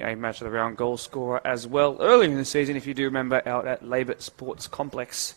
a match of the round goal scorer as well early in the season, if you do remember, out at Labour Sports Complex.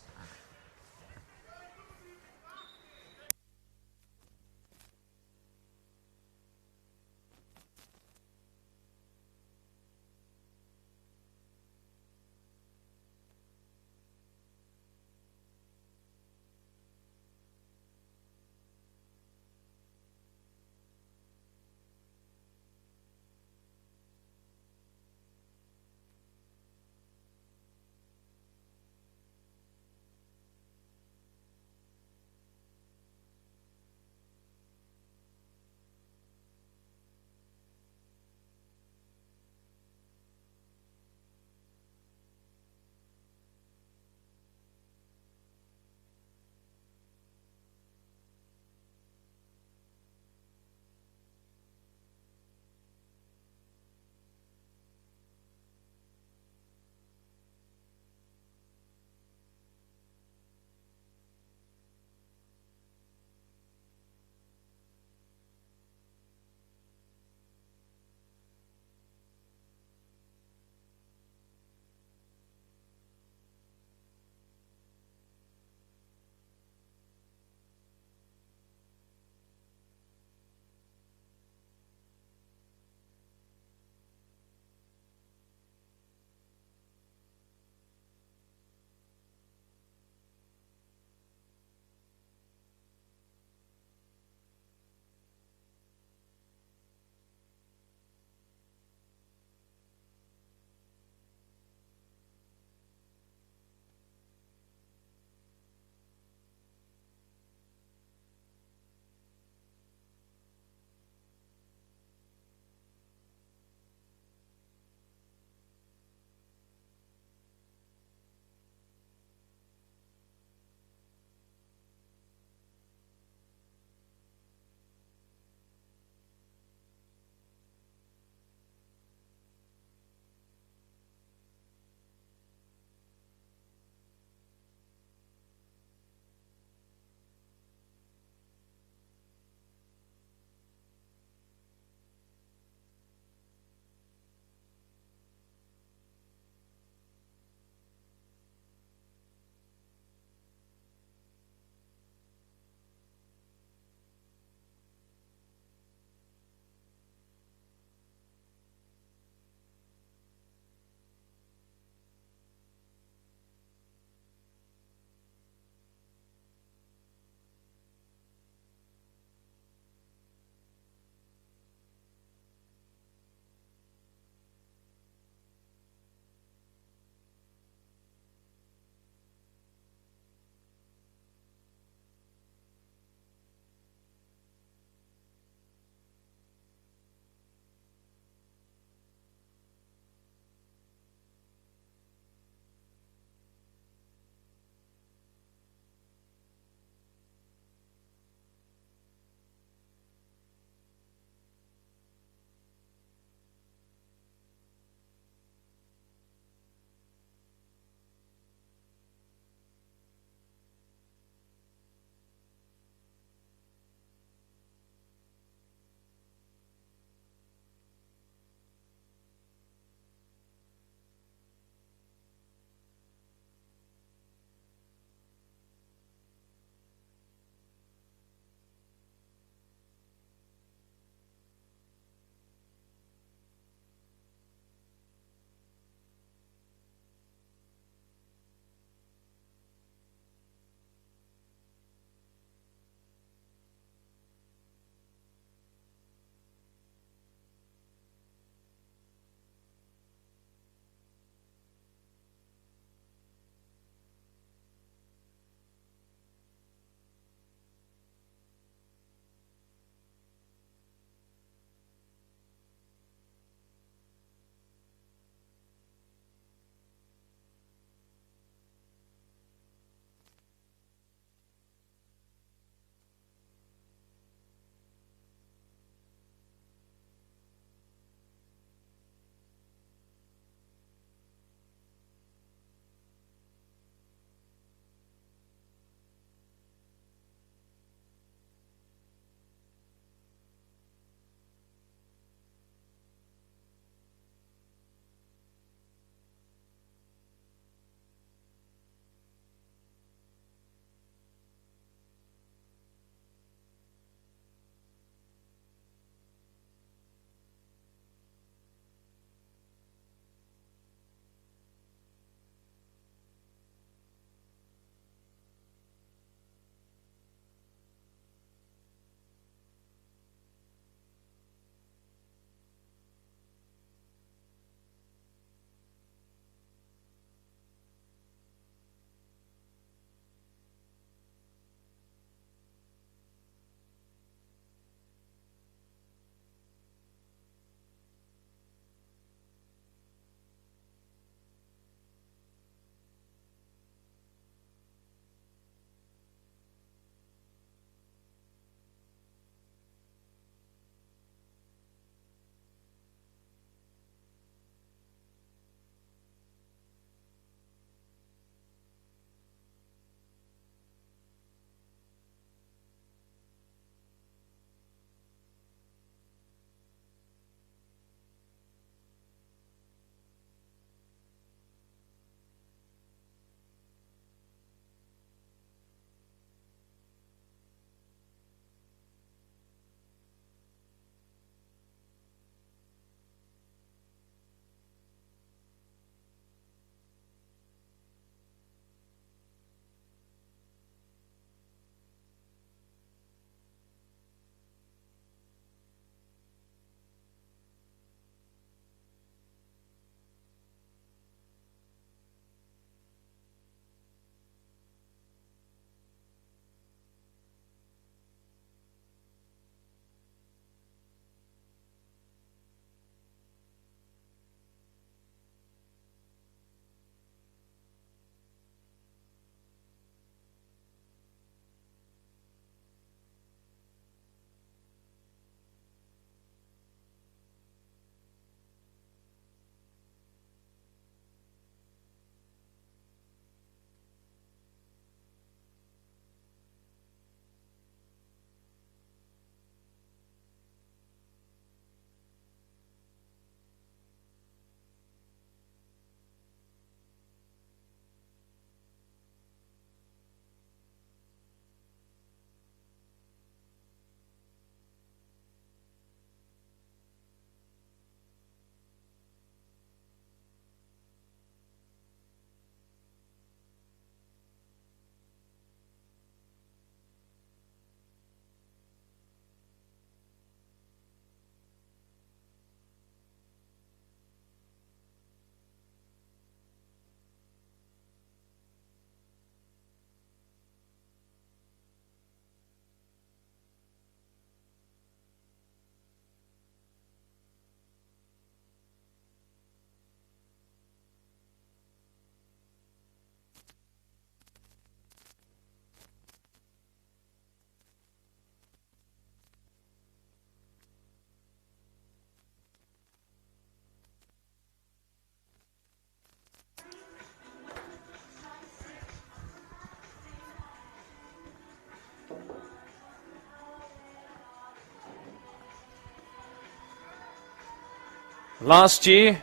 Last year,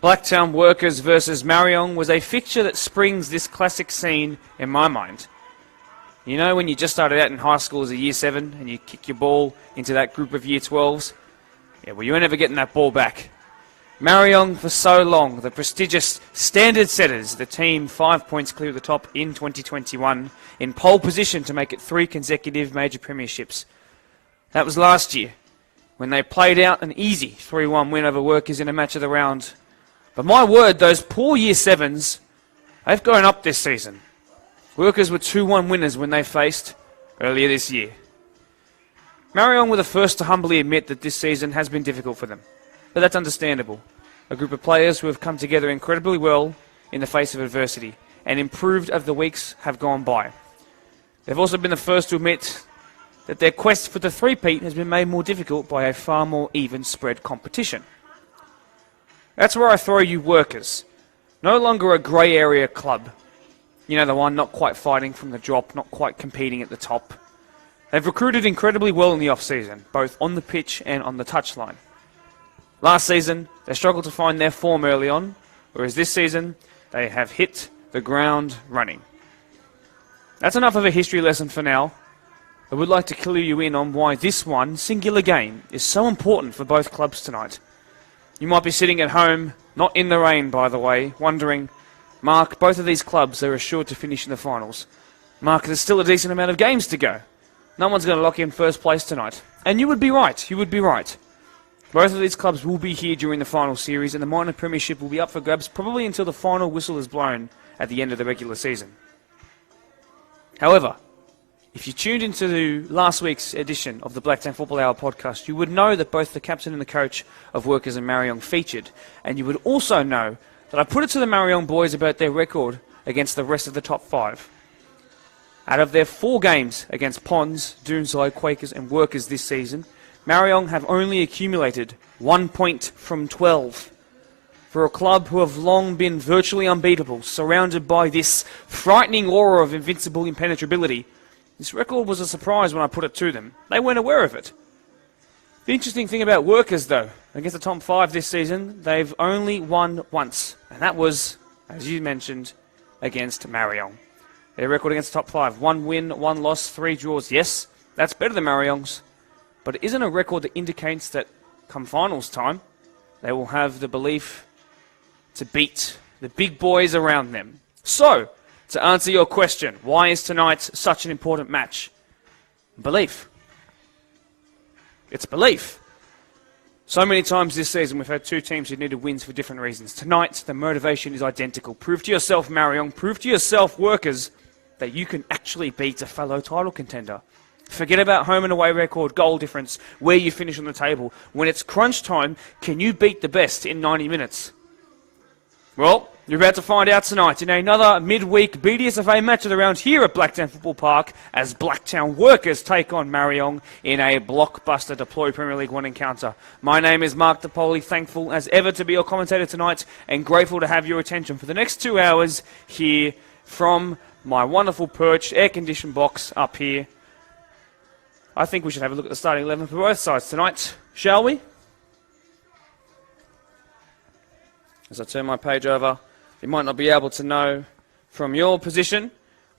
Blacktown Workers versus Marion was a fixture that springs this classic scene in my mind. You know when you just started out in high school as a year 7 and you kick your ball into that group of year 12s? Yeah, well, you ain't ever getting that ball back. Marayong for so long, the prestigious standard setters, the team 5 points clear of the top in 2021, in pole position to make it 3 consecutive major premierships. That was last year, when they played out an easy 3-1 win over Workers in a match of the round. But my word, those poor year 7s, they've gone up this season. Workers were 2-1 winners when they faced earlier this year. Marayong were the first to humbly admit that this season has been difficult for them. But that's understandable. A group of players who have come together incredibly well in the face of adversity and improved as the weeks have gone by. They've also been the first to admit that their quest for the three-peat has been made more difficult by a far more even spread competition. That's where I throw you Workers. No longer a grey area club. You know, the one not quite fighting from the drop, not quite competing at the top. They've recruited incredibly well in the off-season, both on the pitch and on the touchline. Last season, they struggled to find their form early on, whereas this season, they have hit the ground running. That's enough of a history lesson for now. I would like to clue you in on why this one singular game is so important for both clubs tonight. You might be sitting at home, not in the rain by the way, wondering, Mark, both of these clubs are assured to finish in the finals. Mark, there's still a decent amount of games to go. No one's going to lock in first place tonight. And you would be right, you would be right. Both of these clubs will be here during the final series and the minor premiership will be up for grabs probably until the final whistle is blown at the end of the regular season. However, if you tuned into last week's edition of the Blacktown Football Hour podcast, you would know that both the captain and the coach of Workers and Marayong featured, and you would also know that I put it to the Marayong boys about their record against the rest of the top 5. Out of their 4 games against Ponds, Doonside, Quakers and Workers this season, Marayong have only accumulated 1 point from 12. For a club who have long been virtually unbeatable, surrounded by this frightening aura of invincible impenetrability, this record was a surprise when I put it to them. They weren't aware of it. The interesting thing about Workers, though, against the top 5 this season, they've only won once. And that was, as you mentioned, against Marayong. Their record against the top 5, 1 win, 1 loss, 3 draws. Yes, that's better than Marayong's. But it isn't a record that indicates that come finals time, they will have the belief to beat the big boys around them. So, to answer your question, why is tonight such an important match? Belief. It's belief. So many times this season we've had 2 teams who needed wins for different reasons. Tonight, the motivation is identical. Prove to yourself, Marayong, prove to yourself, Workers, that you can actually beat a fellow title contender. Forget about home and away record, goal difference, where you finish on the table. When it's crunch time, can you beat the best in 90 minutes? Well, you're about to find out tonight in another midweek BDSFA match of the round here at Blacktown Football Park as Blacktown Workers take on Marayong in a blockbuster Deploy Premier League 1 encounter. My name is Mark DePoli, thankful as ever to be your commentator tonight and grateful to have your attention for the next 2 hours here from my wonderful perched air-conditioned box up here. I think we should have a look at the starting 11 for both sides tonight, shall we? As I turn my page over, you might not be able to know from your position,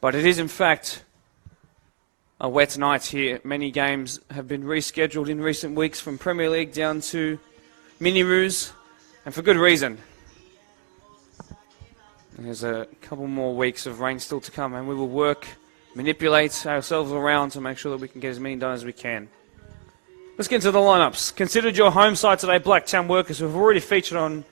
but it is in fact a wet night here. Many games have been rescheduled in recent weeks from Premier League down to Mini-Roos, and for good reason. There's a couple more weeks of rain still to come, and we will manipulate ourselves around to make sure that we can get as many done as we can. Let's get into the lineups. Considered your home side today, Blacktown Workers, who have already featured on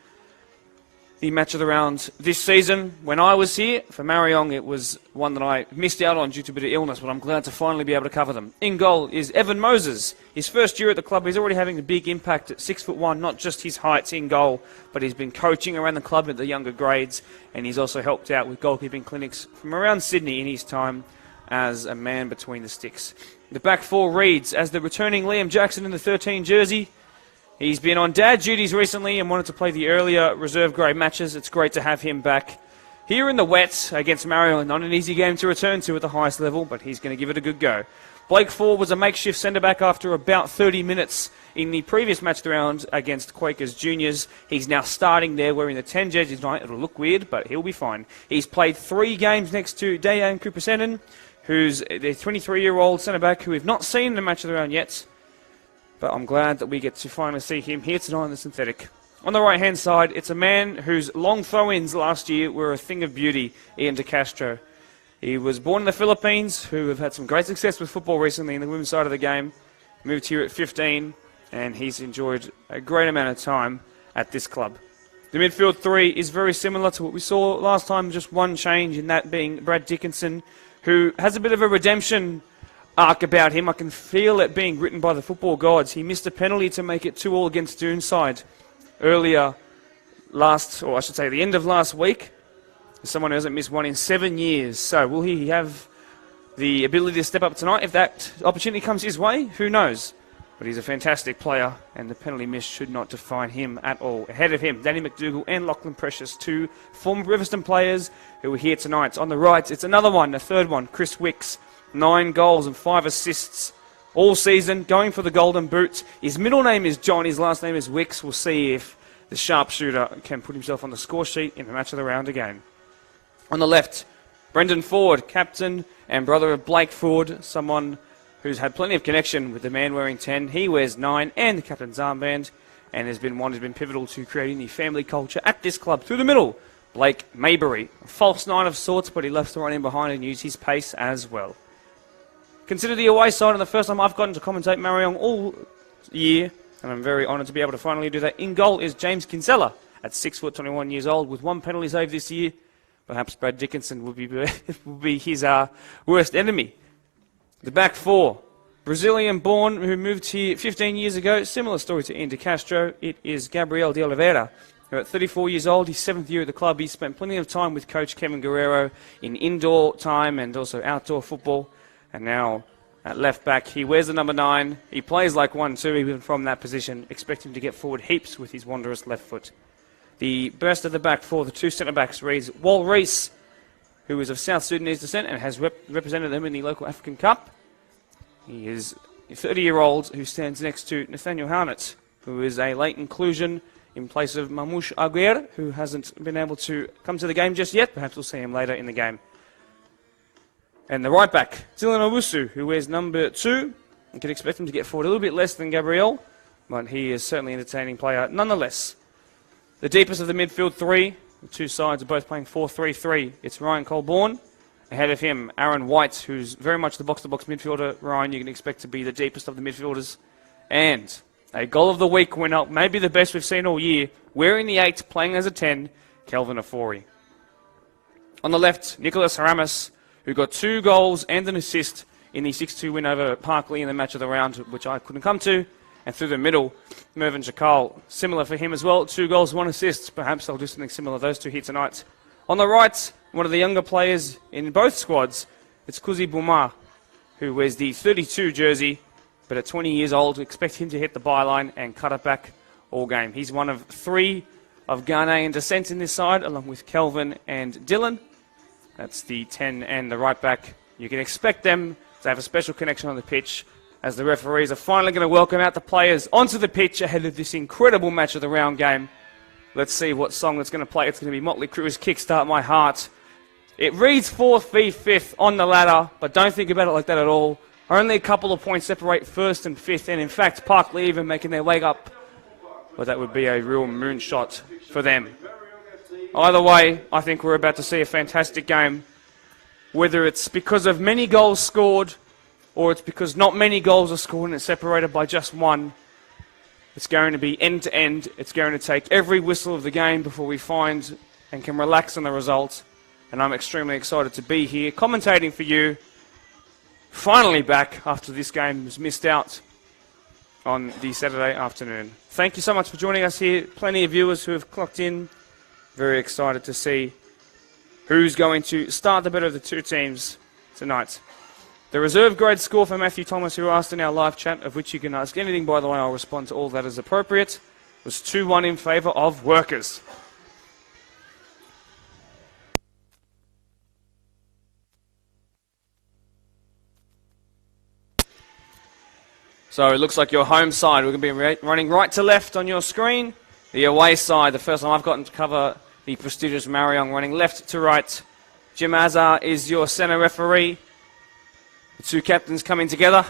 the match of the round this season. When I was here for Marayong, it was one that I missed out on due to a bit of illness, but I'm glad to finally be able to cover them. In goal is Evan Moses. His first year at the club, he's already having a big impact at 6'1", not just his heights in goal, but he's been coaching around the club at the younger grades, and he's also helped out with goalkeeping clinics from around Sydney in his time as a man between the sticks. The back 4 reads as the returning Liam Jackson in the 13 jersey. He's been on dad duties recently and wanted to play the earlier reserve grade matches. It's great to have him back here in the wet against Marion. Not an easy game to return to at the highest level, but he's going to give it a good go. Blake Ford was a makeshift centre-back after about 30 minutes in the previous match of the round against Quakers Juniors. He's now starting there wearing the 10 jersey tonight. It'll look weird, but he'll be fine. He's played 3 games next to Dejan Kupasenin, who's the 23-year-old centre-back who we've not seen in the match of the round yet. But I'm glad that we get to finally see him here tonight on the synthetic. On the right-hand side, it's a man whose long throw-ins last year were a thing of beauty, Ian De Castro. He was born in the Philippines, who have had some great success with football recently in the women's side of the game. Moved here at 15, and he's enjoyed a great amount of time at this club. The midfield 3 is very similar to what we saw last time, just one change, in that being Brad Dickinson, who has a bit of a redemption arc about him. I can feel it being written by the football gods. He missed a penalty to make it 2-2 against Doonside earlier the end of last week. Someone who hasn't missed one in 7 years. So will he have the ability to step up tonight if that opportunity comes his way? Who knows? But he's a fantastic player, and the penalty miss should not define him at all. Ahead of him, Danny McDougall and Lachlan Precious, 2 former Riverston players who are here tonight. On the right, it's another one, the third one, Chris Wicks, 9 goals and 5 assists all season, going for the Golden Boot. His middle name is John, his last name is Wicks. We'll see if the sharpshooter can put himself on the score sheet in the match of the round again. On the left, Brendan Ford, captain and brother of Blake Ford, someone who's had plenty of connection with the man wearing 10. He wears 9 and the captain's armband, and has been one who's been pivotal to creating the family culture at this club. Through the middle, Blake Maybury, a false 9 of sorts, but he loves to run in behind and use his pace as well. Consider the away side, and the first time I've gotten to commentate Marayong all year, and I'm very honoured to be able to finally do that. In goal is James Kinsella, at 6 foot 21 years old, with 1 penalty save this year. Perhaps Brad Dickinson will be his worst enemy. The back 4, Brazilian-born, who moved here 15 years ago. Similar story to Ian De Castro. It is Gabriel de Oliveira, who at 34 years old, his 7th year at the club. He spent plenty of time with coach Kevin Guerrero in indoor time and also outdoor football. And now at left back, he wears the number 9. He plays like 1 too, even from that position. Expect him to get forward heaps with his wondrous left foot. The best of the back 4, the 2 centre-backs, reads Wal Reese, who is of South Sudanese descent and has represented them in the local African Cup. He is a 30-year-old who stands next to Nathaniel Harnett, who is a late inclusion in place of Mamouche Aguirre, who hasn't been able to come to the game just yet. Perhaps we'll see him later in the game. And the right back, Dylan Owusu, who wears number 2. You can expect him to get forward a little bit less than Gabriel, but he is certainly an entertaining player nonetheless. The deepest of the midfield 3, the 2 sides are both playing 4-3-3. It's Ryan Colborne. Ahead of him, Aaron White, who's very much the box-to-box midfielder. Ryan, you can expect to be the deepest of the midfielders. And a goal of the week winner, maybe the best we've seen all year, wearing the 8, playing as a 10, Kelvin Ofori. On the left, Nicholas Haramis, who got 2 goals and an assist in the 6-2 win over Parkley in the match of the round, which I couldn't come to. And through the middle, Mervyn Jakal, similar for him as well. 2 goals, 1 assist. Perhaps they'll do something similar, those 2 here tonight. On the right, one of the younger players in both squads, it's Kuzi Buma, who wears the 32 jersey, but at 20 years old, expect him to hit the byline and cut it back all game. He's one of 3 of Ghanaian descent in this side, along with Kelvin and Dylan. That's the 10 and the right back. You can expect them to have a special connection on the pitch, as the referees are finally going to welcome out the players onto the pitch ahead of this incredible match of the round game. Let's see what song it's going to play. It's going to be Motley Crue's Kickstart My Heart. It reads 4th v 5th on the ladder, but don't think about it like that at all. Only a couple of points separate 1st and 5th, and in fact, Parkley even making their leg up. But that would be a real moonshot for them. Either way, I think we're about to see a fantastic game. Whether it's because of many goals scored, or it's because not many goals are scored and it's separated by just 1. It's going to be end to end. It's going to take every whistle of the game before we find and can relax on the result. And I'm extremely excited to be here commentating for you. Finally back after this game was missed out on the Saturday afternoon. Thank you so much for joining us here. Plenty of viewers who have clocked in. Very excited to see who's going to start the better of the 2 teams tonight. The reserve grade score for Matthew Thomas, who asked in our live chat, of which you can ask anything, by the way, I'll respond to all that as appropriate, was 2-1 in favour of Workers. So it looks like your home side. We're going to be running right to left on your screen. The away side, the first time I've gotten to cover the prestigious Marayong, running left to right. Jim Azar is your centre referee. The two captains coming together.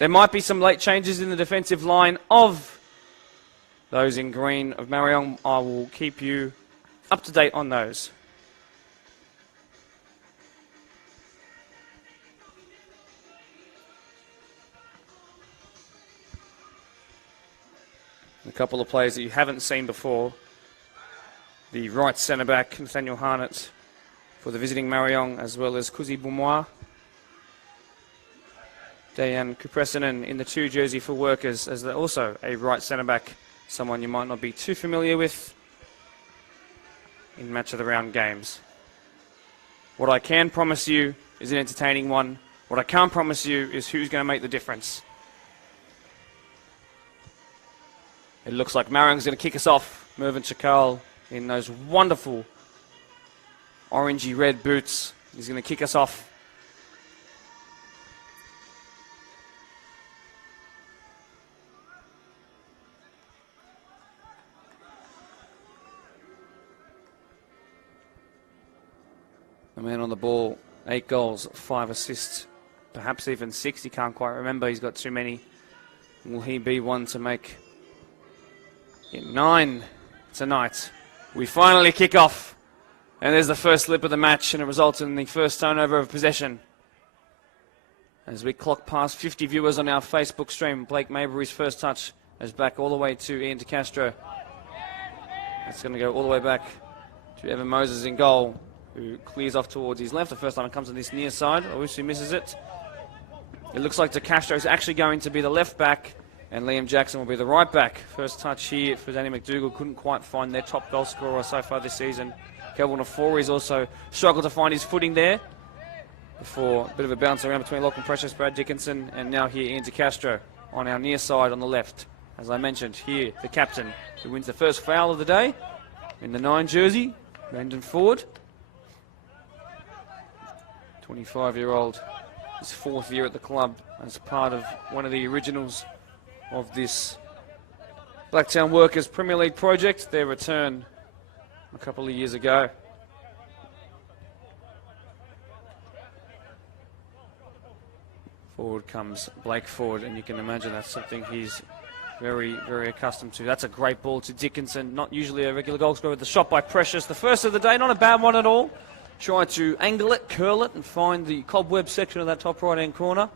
There might be some late changes in the defensive line of those in green of Marayong. I will keep you up to date on those. A couple of players that you haven't seen before. The right centre-back, Nathaniel Harnett, for the visiting Marayong, as well as Kuzi Boumois. Dayan Kupresinen in the 2 jersey for Workers, as they're also a right centre-back, someone you might not be too familiar with in match of the round games. What I can promise you is an entertaining one. What I can't promise you is who's going to make the difference. It looks like Marayong's going to kick us off. Mervyn Chakal in those wonderful orangey red boots. He's going to kick us off. The man on the ball, 8 goals, 5 assists, perhaps even 6. He can't quite remember. He's got too many. Will he be one to make it 9 tonight? We finally kick off, and there's the first slip of the match, and it results in the first turnover of possession. As we clock past 50 viewers on our Facebook stream, Blake Mabry's first touch is back all the way to Ian DeCastro. It's going to go all the way back to Evan Moses in goal, who clears off towards his left. The first time it comes on this near side. Owusu misses it. It looks like DeCastro is actually going to be the left back, and Liam Jackson will be the right back. First touch here for Danny McDougall. Couldn't quite find their top goal scorer so far this season. Kelvin Ofori's also struggled to find his footing there. Before a bit of a bounce around between Lachlan Precious, Brad Dickinson, and now here Ian DeCastro on our near side on the left. As I mentioned, here the captain who wins the first foul of the day in the 9 jersey, Brandon Ford. 25-year-old, his 4th year at the club as part of one of the originals of this Blacktown Workers Premier League project, their return a couple of years ago. Forward comes Blake Ford, and you can imagine that's something he's very, very accustomed to. That's a great ball to Dickinson, not usually a regular goal scorer. The shot by Precious, the first of the day, not a bad one at all. Try to angle it, curl it, and find the cobweb section of that top right-hand corner.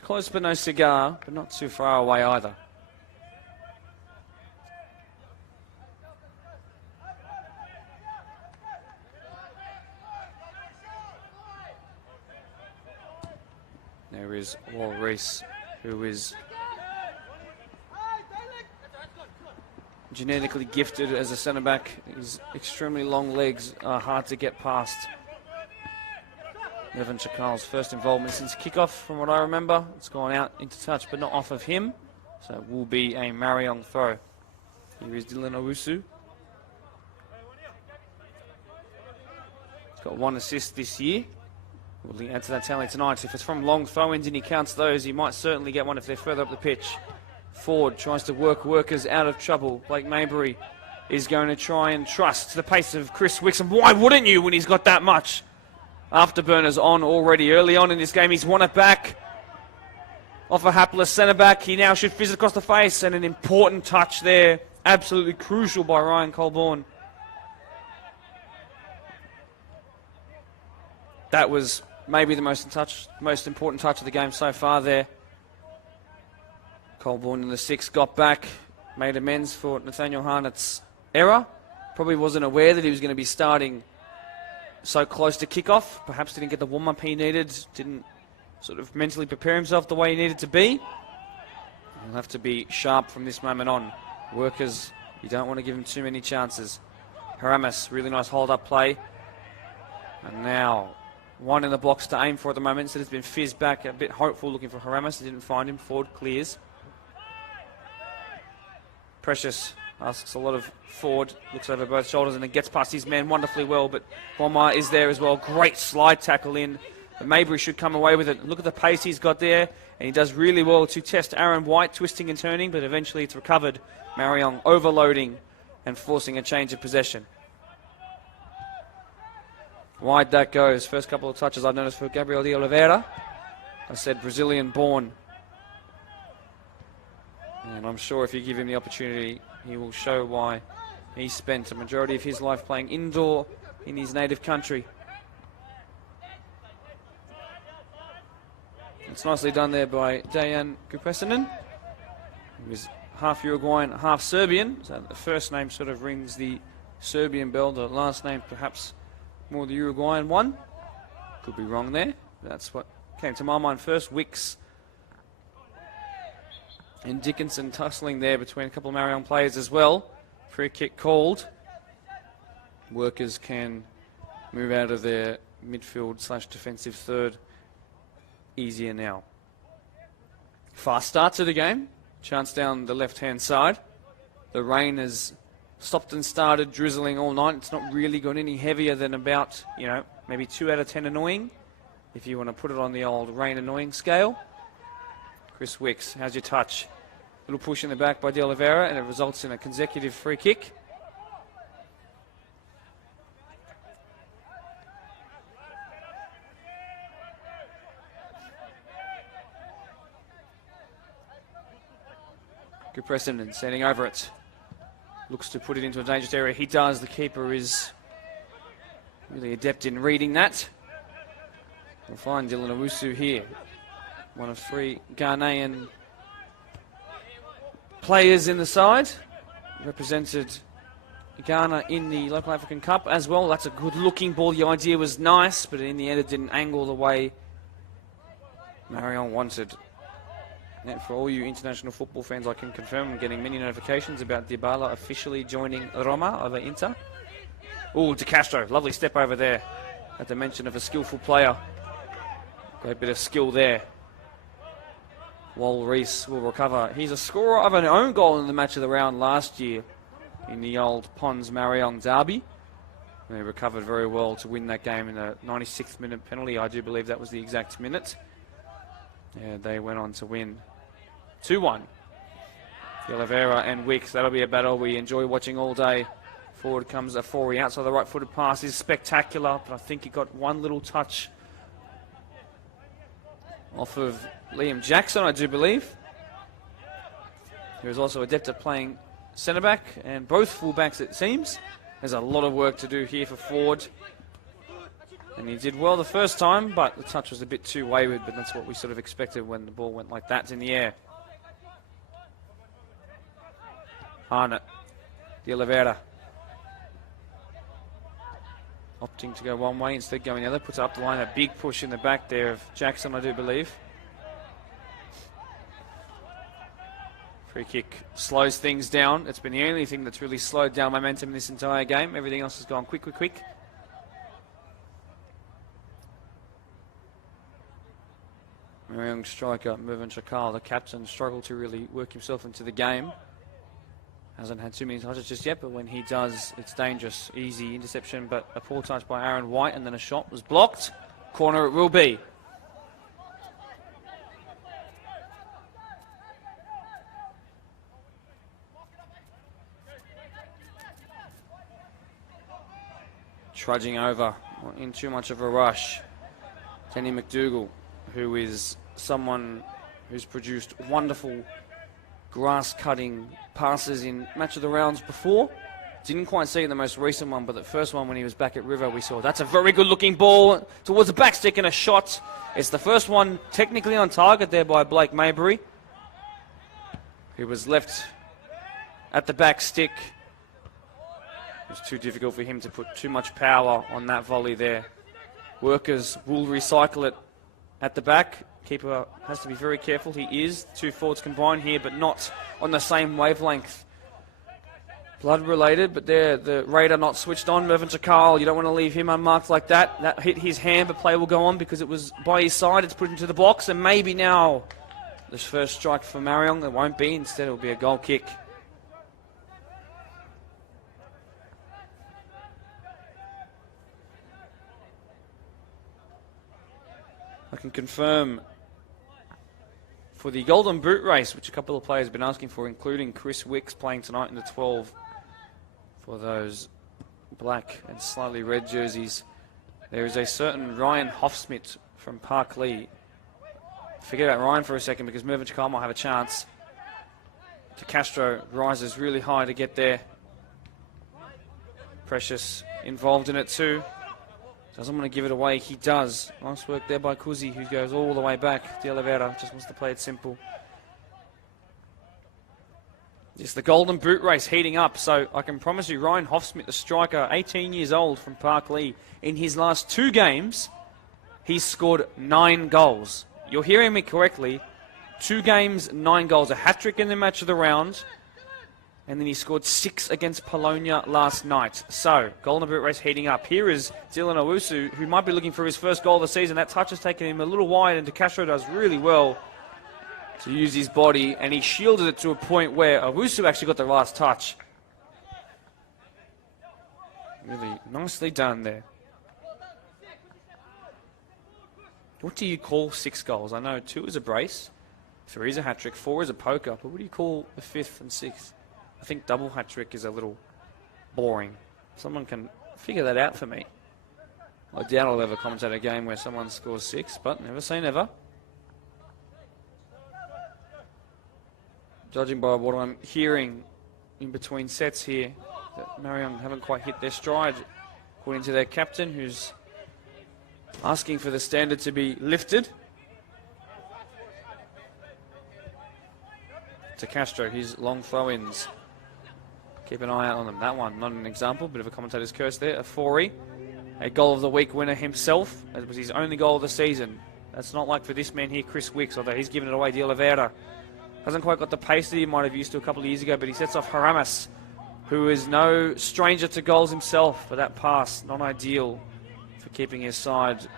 Close but no cigar, but not too far away either. There is Wal Reese, who is genetically gifted as a centre-back. His extremely long legs are hard to get past. Mervyn Chakal's first involvement since kickoff, from what I remember. It's gone out into touch, but not off of him. So it will be a Marayong throw. Here is Dylan Owusu. He's got 1 assist this year. Will he add to that tally tonight? If it's from long throw-ins and he counts those, he might certainly get one if they're further up the pitch. Ford tries to work Workers out of trouble. Blake Mabry is going to try and trust the pace of Chris Wixom. Why wouldn't you when he's got that much? Afterburners on already early on in this game. He's won it back off a hapless centre-back. He now should fizz across the face, and an important touch there. Absolutely crucial by Ryan Colborne. That was maybe the most important touch of the game so far there. Colborne in the 6th got back, made amends for Nathaniel Harnett's error. Probably wasn't aware that he was going to be starting so close to kickoff. Perhaps didn't get the warm-up he needed, didn't sort of mentally prepare himself the way he needed to be. He'll have to be sharp from this moment on. Workers, you don't want to give him too many chances. Haramis, really nice hold-up play. And now, one in the blocks to aim for at the moment. Instead it's been fizzed back, a bit hopeful looking for Haramis. Didn't find him. Ford clears. Precious asks a lot of Ford, looks over both shoulders and then gets past his man wonderfully well, but Bomar is there as well. Great slide tackle in But Maybury should come away with it. Look at the pace he's got there, and he does really well to test Aaron White, twisting and turning, but eventually it's recovered. Marayong overloading and forcing a change of possession. Wide that goes. First couple of touches I've noticed for Gabriel de Oliveira. I said Brazilian born. And I'm sure if you give him the opportunity, he will show why he spent a majority of his life playing indoor in his native country. It's nicely done there by Dejan Kupresinen. He was half Uruguayan, half Serbian. So the first name sort of rings the Serbian bell. The last name perhaps more the Uruguayan one. Could be wrong there. That's what came to my mind first. Wicks and Dickinson tussling there between a couple of Marion players as well. Free kick called. Workers can move out of their midfield / defensive third easier now. Fast start to the game. Chance down the left-hand side. The rain has stopped and started drizzling all night. It's not really got any heavier than about, maybe 2 out of 10 annoying, if you want to put it on the old rain annoying scale. Chris Wicks, how's your touch? Little push in the back by De Oliveira, and it results in a consecutive free kick. Good Preston standing over it. Looks to put it into a dangerous area. He does. The keeper is really adept in reading that. We'll find Dylan Owusu here. One of 3 Ghanaian players in the side. Represented Ghana in the local African Cup as well. That's a good looking ball. The idea was nice, but in the end it didn't angle the way Marion wanted. And for all you international football fans, I can confirm I'm getting many notifications about Dybala officially joining Roma over Inter. Oh, De Castro, lovely step over there at the mention of a skillful player. Great bit of skill there. Wal Reese will recover. He's a scorer of an own goal in the match of the round last year in the old Pons Marayong derby. And he recovered very well to win that game in the 96th minute penalty. I do believe that was the exact minute. And they went on to win 2-1. De Oliveira and Wicks, that'll be a battle we enjoy watching all day. Forward comes a Afori. Outside the right-footed pass is spectacular, but I think he got one little touch off of Liam Jackson, I do believe. He was also adept at playing centre-back and both full-backs, it seems. There's a lot of work to do here for Ford. And he did well the first time, but the touch was a bit too wayward, but that's what we sort of expected when the ball went like that in the air. Arnott, De Oliveira. Opting to go one way, instead going the other. Puts it up the line, a big push in the back there of Jackson, I do believe. Free kick slows things down. It's been the only thing that's really slowed down momentum in this entire game. Everything else has gone quick. Marayong striker Mervyn Chakal, the captain, struggled to really work himself into the game. Hasn't had too many touches just yet, but when he does, it's dangerous. Easy interception, but a poor touch by Aaron White, and then a shot was blocked. Corner it will be. Trudging over, not in too much of a rush. Kenny McDougall, who is someone who's produced wonderful grass-cutting passes in match of the rounds before. Didn't quite see it in the most recent one, but the first one when he was back at River, we saw that's a very good-looking ball towards the back stick and a shot. It's the first one technically on target there by Blake Maybury, who was left at the back stick. It was too difficult for him to put too much power on that volley there. Workers will recycle it at the back. Keeper has to be very careful. He is. 2 forwards combined here, but not on the same wavelength. Blood related, but there the radar not switched on. Mervyn Chakal, you don't want to leave him unmarked like that. That hit his hand, but play will go on because it was by his side. It's put into the box, and maybe now this first strike for Marion. It won't be. Instead, it will be a goal kick. I can confirm for the Golden Boot race, which a couple of players have been asking for, including Chris Wicks playing tonight in the 12 for those black and slightly red jerseys. There is a certain Ryan Hofsmith from Park Lee. Forget about Ryan for a second because Mervyn Chakal might have a chance. De Castro rises really high to get there. Precious involved in it too. Doesn't want to give it away. He does. Nice work there by Kuzi, who goes all the way back. De Oliveira just wants to play it simple. It's the Golden Boot race heating up. So I can promise you, Ryan Hofsmith, the striker, 18 years old from Park Lee, in his last 2 games, he's scored 9 goals. You're hearing me correctly. 2 games, 9 goals. A hat-trick in the match of the round. And then he scored 6 against Polonia last night. So, Golden Boot race heating up. Here is Dylan Owusu, who might be looking for his first goal of the season. That touch has taken him a little wide, and De Castro does really well to use his body. And he shielded it to a point where Owusu actually got the last touch. Really nicely done there. What do you call 6 goals? I know 2 is a brace, 3 is a hat-trick, 4 is a poker. But what do you call the 5th and 6th? I think double hat-trick is a little boring. Someone can figure that out for me. I doubt I'll ever commentate a game where someone scores 6, but never say never. Judging by what I'm hearing in between sets here, that Marion haven't quite hit their stride, according to their captain, who's asking for the standard to be lifted. De Castro, his long throw-ins. Keep an eye out on them. That one, not an example, bit of a commentator's curse there. A 4-y, a goal of the week winner himself. That was his only goal of the season. That's not like for this man here, Chris Wicks, although he's given it away. De Oliveira hasn't quite got the pace that he might have used to a couple of years ago, but he sets off Haramis, who is no stranger to goals himself. But that pass, not ideal for keeping his side.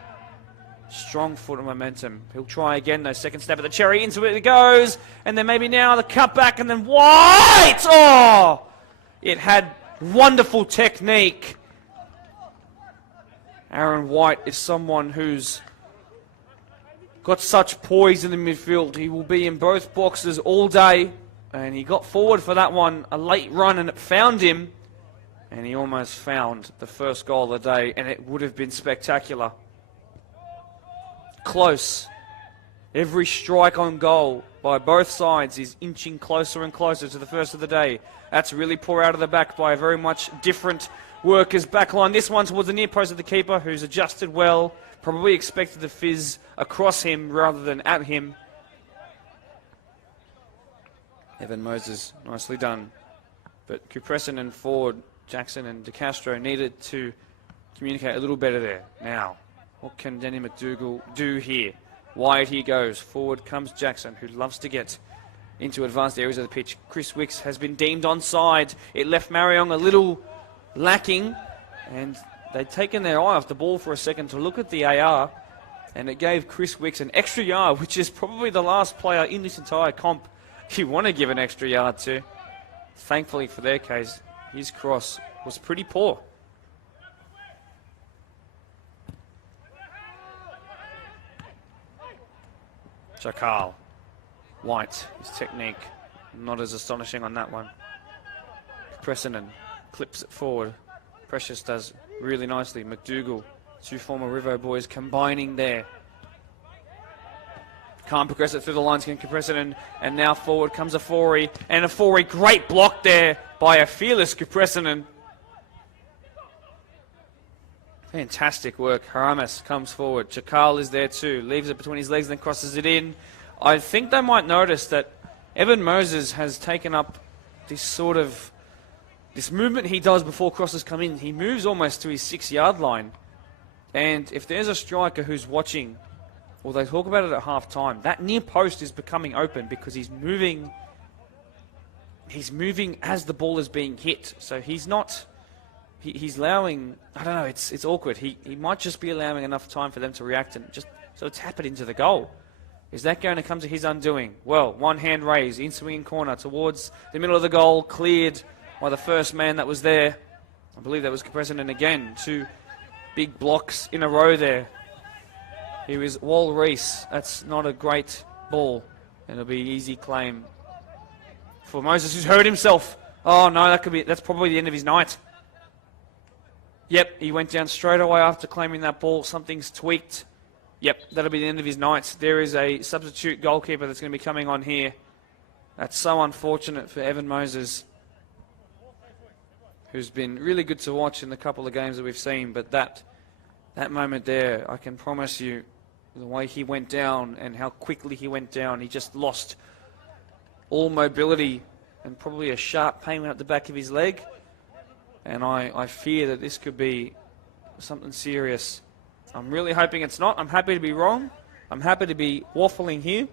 Strong foot and momentum. He'll try again, though. Second step of the cherry. Into it goes. And then maybe now the cutback and then White! Oh! It had wonderful technique. Aaron White is someone who's got such poise in the midfield. He will be in both boxes all day. And he got forward for that one. A late run and it found him. And he almost found the first goal of the day. And it would have been spectacular. Close. Every strike on goal by both sides is inching closer and closer to the first of the day. That's really poor out of the back by a very much different workers back line. This one towards the near post of the keeper, who's adjusted well. Probably expected the fizz across him rather than at him. Evan Moses, nicely done. But Kupressin and Ford, Jackson and De Castro needed to communicate a little better there. Now, what can Danny McDougall do here? Wide he goes. Forward comes Jackson, who loves to get into advanced areas of the pitch. Chris Wicks has been deemed onside. It left Marayong a little lacking, and they'd taken their eye off the ball for a second to look at the AR, and it gave Chris Wicks an extra yard, which is probably the last player in this entire comp you want to give an extra yard to. Thankfully for their case, his cross was pretty poor. Chakal. White, his technique, not as astonishing on that one. Preston clips it forward. Precious does really nicely. McDougall, 2 former Rivo boys combining there. Can't progress it through the lines, can Kupresinen, and now forward comes a 4-y, and a 4-y, great block there by a fearless Kupresinen. Fantastic work. Haramis comes forward. Chakal is there too. Leaves it between his legs and then crosses it in. I think they might notice that Evan Moses has taken up this movement he does before crosses come in. He moves almost to his 6-yard line. And if there's a striker who's watching, or they talk about it at half time, that near post is becoming open because he's moving as the ball is being hit. So he's not... He's allowing, I don't know, it's awkward. He might just be allowing enough time for them to react and just sort of tap it into the goal. Is that going to come to his undoing? Well, one hand raised, in swinging corner towards the middle of the goal, cleared by the first man that was there. I believe that was Kupresinen again. 2 big blocks in a row there. Here is Wal Reese. That's not a great ball. And it'll be easy claim for Moses, who's hurt himself. Oh no, that's probably the end of his night. Yep, he went down straight away after claiming that ball. Something's tweaked. Yep, that'll be the end of his night. There is a substitute goalkeeper that's going to be coming on here. That's so unfortunate for Evan Moses, who's been really good to watch in the couple of games that we've seen. But that moment there, I can promise you, the way he went down and how quickly he went down, he just lost all mobility and probably a sharp pain went up the back of his leg. And I fear that this could be something serious. I'm really hoping it's not. I'm happy to be wrong. I'm happy to be waffling here.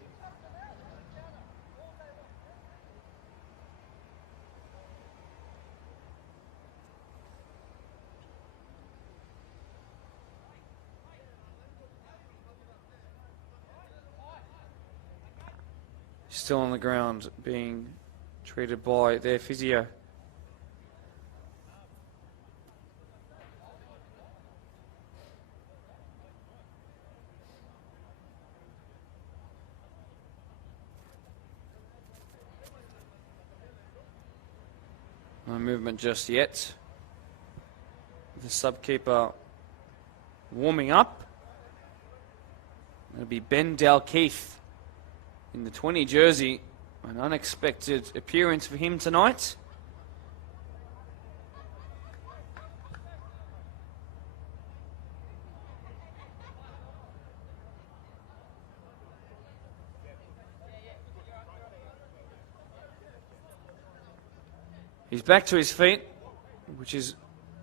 Still on the ground, being treated by their physio. No movement just yet. The subkeeper warming up. It'll be Ben Dalkeith in the 20 jersey. An unexpected appearance for him tonight. He's back to his feet, which is a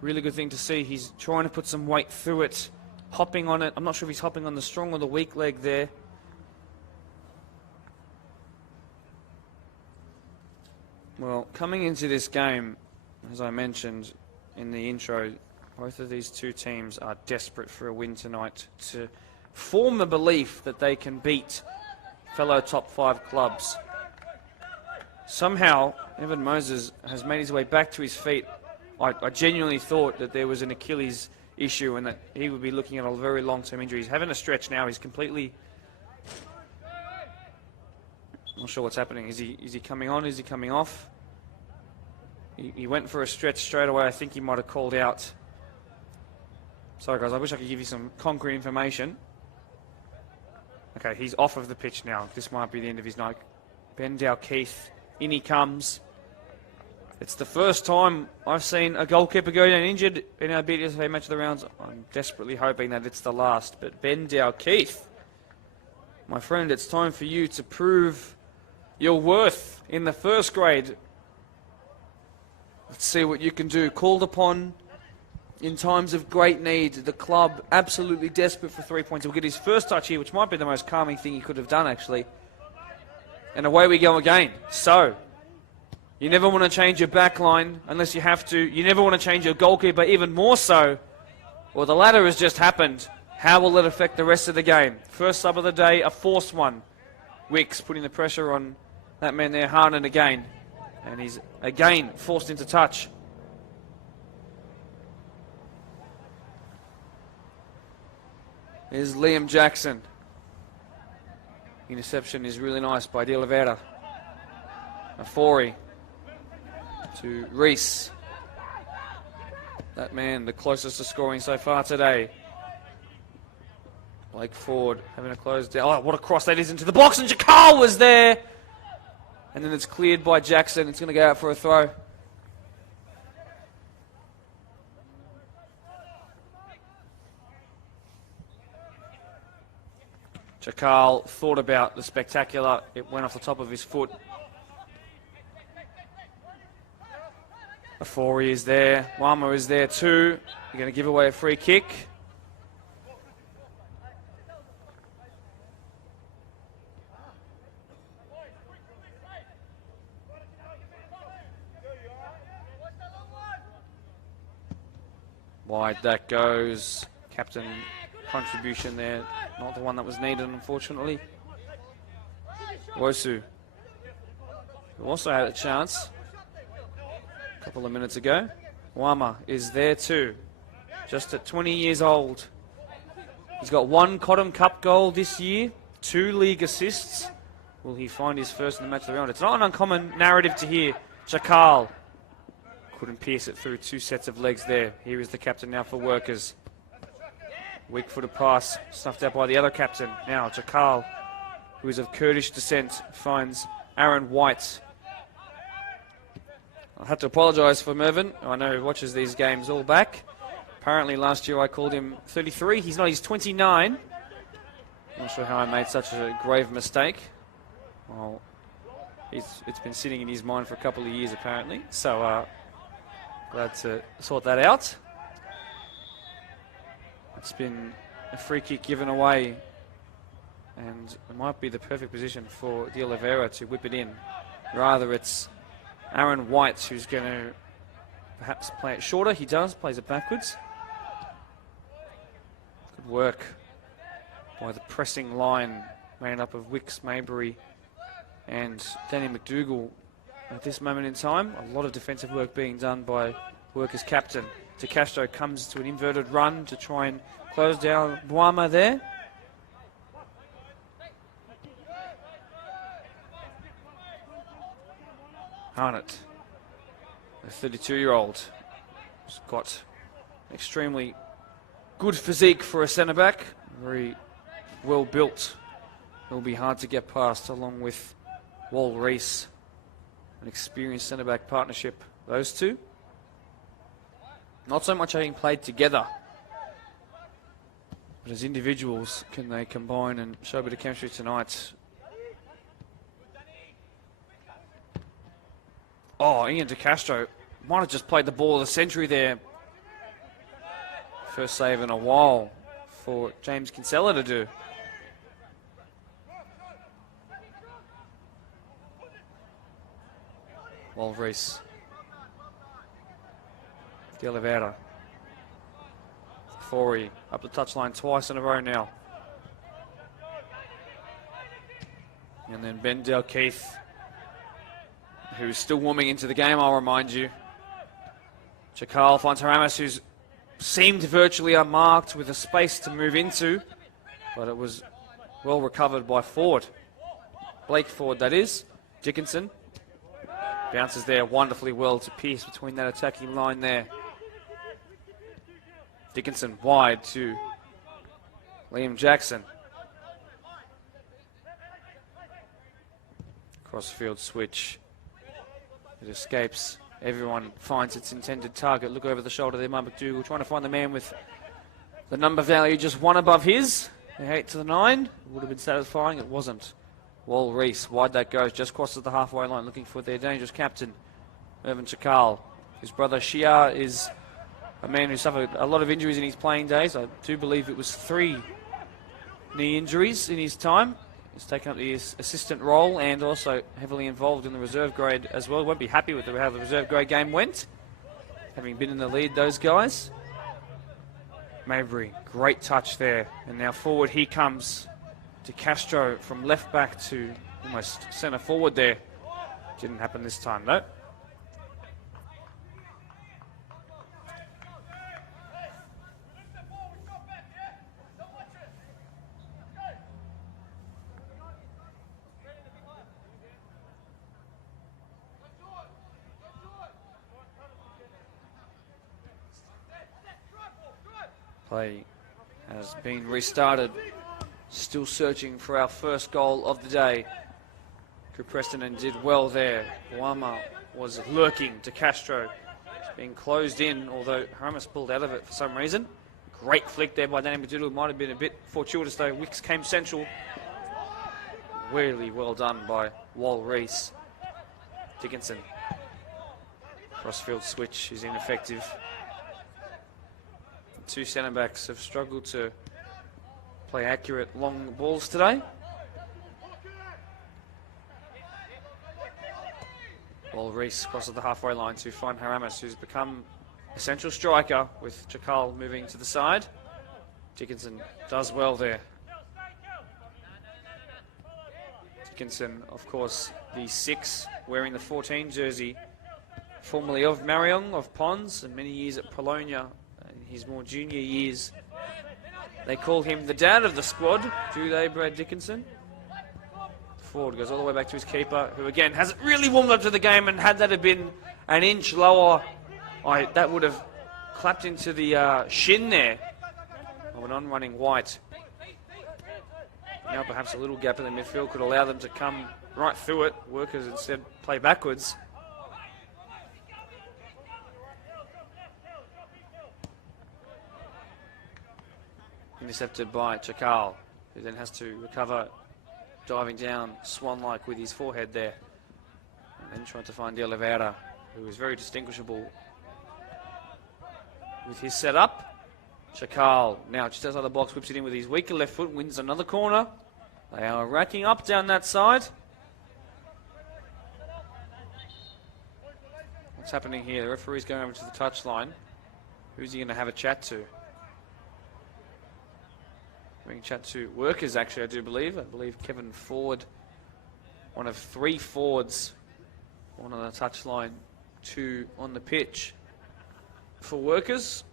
really good thing to see. He's trying to put some weight through it, hopping on it. I'm not sure if he's hopping on the strong or the weak leg there. Well, coming into this game, as I mentioned in the intro, both of these two teams are desperate for a win tonight to form the belief that they can beat fellow top 5 clubs. Somehow, Evan Moses has made his way back to his feet. I genuinely thought that there was an Achilles issue and that he would be looking at a very long-term injury. He's having a stretch now. He's completely... Not sure what's happening. Is he coming on? Is he coming off? He went for a stretch straight away. I think he might have called out. Sorry, guys. I wish I could give you some concrete information. Okay, he's off of the pitch now. This might be the end of his night. Ben Dalkeith, in he comes. It's the first time I've seen a goalkeeper go down injured in our BDSFA match of the rounds. I'm desperately hoping that it's the last. But Ben Dalkeith, my friend, it's time for you to prove your worth in the first grade. Let's see what you can do. Called upon in times of great need. The club absolutely desperate for 3 points. He'll get his first touch here, which might be the most calming thing he could have done, actually. And away we go again. So, you never want to change your back line unless you have to. You never want to change your goalkeeper, even more so. Well, the latter has just happened. How will it affect the rest of the game? First sub of the day, a forced one. Wicks putting the pressure on that man there, Harnan again. And he's again forced into touch. Here's Liam Jackson. Interception is really nice by De Oliveira. Afori to Reese. That man, the closest to scoring so far today. Blake Ford having a close down. Oh, what a cross that is into the box, and Jakal was there. And then it's cleared by Jackson. It's going to go out for a throw. Jakal thought about the spectacular. It went off the top of his foot. Afori is there. Wama is there too. You're going to give away a free kick. Wide that goes. Captain contribution there. Not the one that was needed, unfortunately. Wosu, who also had a chance a couple of minutes ago. Wama is there too. Just at 20 years old. He's got 1 Cotton Cup goal this year, 2 league assists. Will he find his first in the match of the round? It's not an uncommon narrative to hear. Chakal couldn't pierce it through 2 sets of legs there. Here is the captain now for Workers. Weak footed pass, snuffed out by the other captain. Now Chakal, who is of Kurdish descent, finds Aaron White. I had to apologise for Mervyn. I know he watches these games all back. Apparently last year I called him 33. He's not, he's 29. Not sure how I made such a grave mistake. Well, it's been sitting in his mind for a couple of years apparently. So glad to sort that out. It's been a free kick given away, and it might be the perfect position for De Oliveira to whip it in. Rather, it's Aaron White who's going to perhaps play it shorter. He does, plays it backwards. Good work by the pressing line made up of Wicks, Maybury and Danny McDougall at this moment in time. A lot of defensive work being done by Workers' captain. De Castro comes to an inverted run to try and close down Boama there. Harnett, the 32-year-old, has got an extremely good physique for a centre-back. Very well built. It'll be hard to get past, along with Wal Reese, an experienced centre-back partnership, those two. Not so much having played together, but as individuals, can they combine and show a bit of chemistry tonight? Oh, Ian De Castro might have just played the ball of the century there. First save in a while for James Kinsella to do. Wal Reese. De Oliveira. Fori up the touchline twice in a row now. And then Ben Dalkeith, who's still warming into the game, I'll remind you. Chakal finds Haramis, who's seemed virtually unmarked with a space to move into, but it was well recovered by Ford. Blake Ford, that is. Dickinson bounces there wonderfully well to pierce between that attacking line there. Dickinson wide to Liam Jackson. Crossfield switch. It escapes. Everyone finds its intended target. Look over the shoulder there, Mark McDougall trying to find the man with the number value just 1 above his. The 8 to the 9. Would have been satisfying. It wasn't. Wal Reese, wide that goes, just crosses the halfway line, looking for their dangerous captain, Irvin Chakal. His brother Shia is a man who suffered a lot of injuries in his playing days. I do believe it was 3 knee injuries in his time. He's taken up the assistant role and also heavily involved in the reserve grade as well. Won't be happy with how the reserve grade game went, having been in the lead, those guys. Maybury, great touch there. And now forward he comes. De Castro from left back to almost centre forward there. Didn't happen this time though. Play has been restarted. Still searching for our first goal of the day. Drew Preston did well there. Boama was lurking. De Castro being closed in, although Haramis pulled out of it for some reason. Great flick there by Danny McDougall. Might have been a bit fortuitous though. Wicks came central. Really well done by Wal Reese. Dickinson. Crossfield switch is ineffective. The 2 centre-backs have struggled to play accurate long balls today. Wal Reese crosses the halfway line to find Haramis, who's become a central striker with Chakal moving to the side. Dickinson does well there. Dickinson, of course, the 6, wearing the 14 jersey, formerly of Marayong, of Pons, and many years at Polonia in his more junior years. They call him the dad of the squad, do they, Brad Dickinson? Forward goes all the way back to his keeper, who again hasn't really warmed up to the game, and had that have been an inch lower, that would have clapped into the shin there of an on-running White. Now perhaps a little gap in the midfield could allow them to come right through it. Workers instead play backwards. Intercepted by Chakal, who then has to recover, diving down swan-like with his forehead there. And then trying to find De Oliveira, who is very distinguishable with his setup. Chakal now just outside the box, whips it in with his weaker left foot, wins another corner. They are racking up down that side. What's happening here? The referee's going over to the touchline. Who's he going to have a chat to? We can chat to Workers, actually, I do believe. I believe Kevin Ford, one of 3 forwards, one on the touchline, 2 on the pitch for Workers.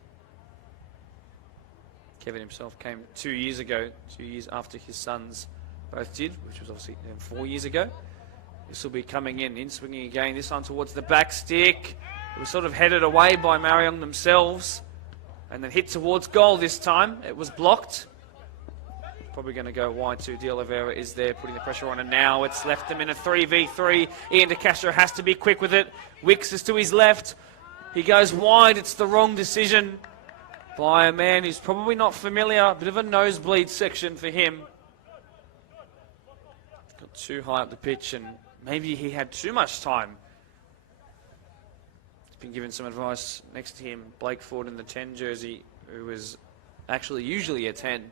Kevin himself came 2 years ago, 2 years after his sons both did, which was obviously 4 years ago. This will be coming in swinging again, this time towards the back stick. It was sort of headed away by Marayong themselves, and then hit towards goal this time. It was blocked. Probably going to go wide too. De Oliveira is there, putting the pressure on, and now it's left them in a 3v3. Ian De Castro has to be quick with it. Wicks is to his left. He goes wide. It's the wrong decision by a man who's probably not familiar. A bit of a nosebleed section for him. Got too high up the pitch, and maybe he had too much time. He's been given some advice. Next to him, Blake Ford in the 10 jersey, who was actually usually a 10.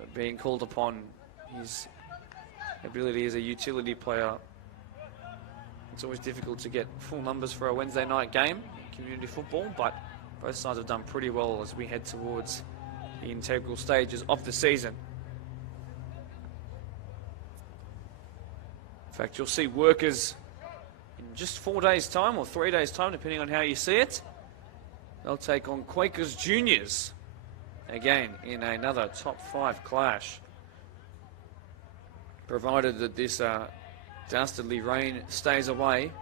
But being called upon his ability as a utility player, it's always difficult to get full numbers for a Wednesday night game, community football, but both sides have done pretty well as we head towards the integral stages of the season. In fact, you'll see Workers in just 4 days' time, or 3 days' time, depending on how you see it. They'll take on Quakers Juniors. Again, in another top 5 clash. Provided that this dastardly rain stays away.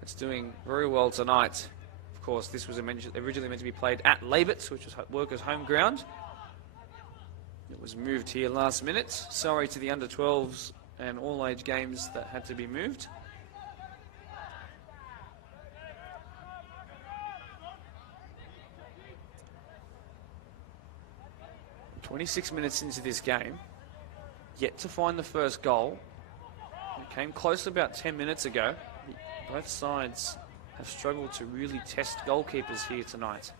It's doing very well tonight. Of course, this was originally meant to be played at Labitz, which was Workers' home ground. It was moved here last minute. Sorry to the under-12s and all-age games that had to be moved. 26 minutes into this game, yet to find the first goal. It came close about 10 minutes ago. Both sides have struggled to really test goalkeepers here tonight.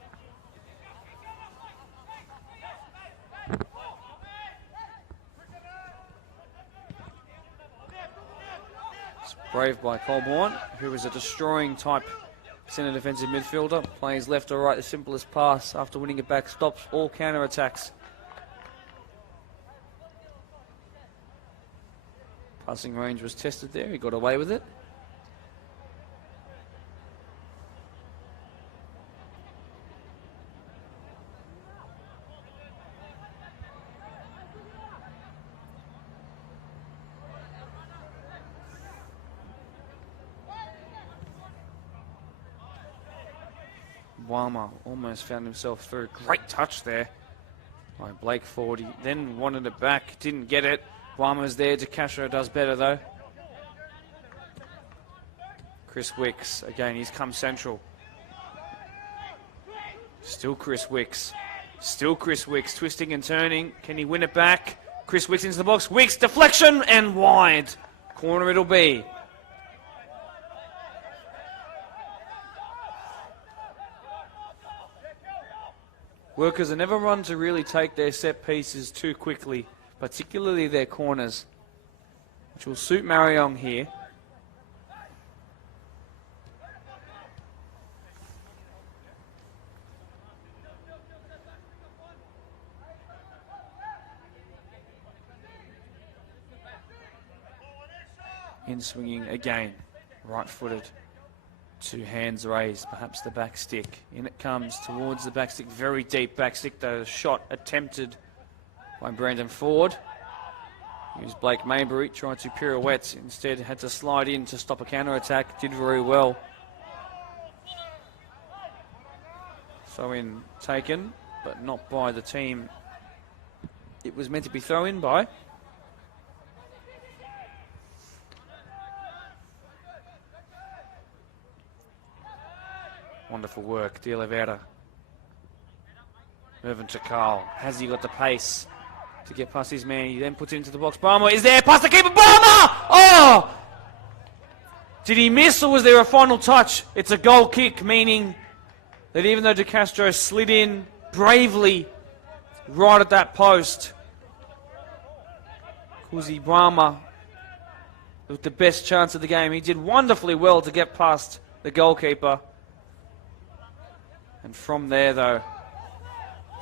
It's brave by Colborne, who is a destroying type centre defensive midfielder. Plays left or right, the simplest pass after winning it back, stops all counter-attacks. Passing range was tested there, he got away with it. Wama almost found himself through. Great touch there by Blake Ford. He then wanted it back, didn't get it. Wama's there. De Castro does better though. Chris Wicks, again, he's come central. Still Chris Wicks. Still Chris Wicks, twisting and turning. Can he win it back? Chris Wicks into the box. Wicks, deflection and wide. Corner it'll be. Workers are never one to really take their set pieces too quickly, particularly their corners, which will suit Marayong here. In swinging again, right-footed. 2 hands raised, perhaps the back stick. In it comes towards the back stick, very deep back stick though. Shot attempted by Brandon Ford. Here's Blake Maybury, tried to pirouette, instead had to slide in to stop a counter-attack, did very well. Throw-in taken, but not by the team it was meant to be throw-in by. Wonderful work, De Oliveira. Mervyn Chakal, has he got the pace to get past his man? He then puts it into the box. Brahma is there, past the keeper, Brahma! Oh! Did he miss or was there a final touch? It's a goal kick, meaning that even though De Castro slid in bravely right at that post, Kuzi Brahma with the best chance of the game. He did wonderfully well to get past the goalkeeper. And from there, though,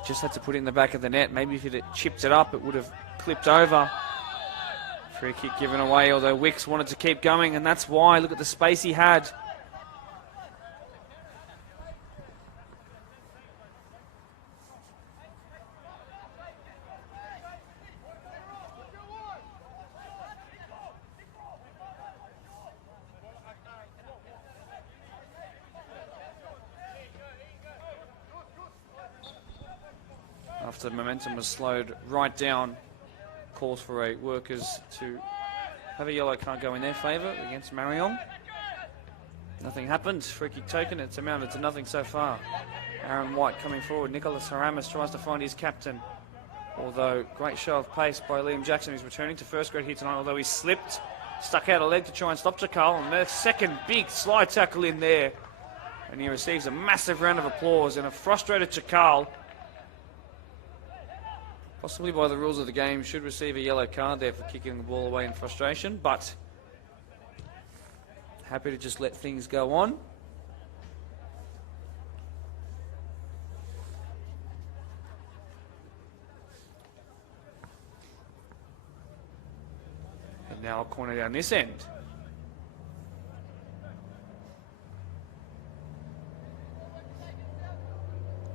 just had to put it in the back of the net. Maybe if he'd chipped it up, it would have clipped over. Free kick given away, although Wicks wanted to keep going, and that's why. Look at the space he had. After the momentum was slowed right down, calls for a workers to have a yellow card go in their favour against Marayong. Nothing happened. Free kick taken. It's amounted to nothing so far. Aaron White coming forward. Nicholas Haramis tries to find his captain. Although, great show of pace by Liam Jackson, who's returning to first grade here tonight. Although he slipped, stuck out a leg to try and stop Chakal. And their second big slide tackle in there. And he receives a massive round of applause. And a frustrated Chakal, possibly by the rules of the game, should receive a yellow card there for kicking the ball away in frustration, but happy to just let things go on. And now a corner down this end.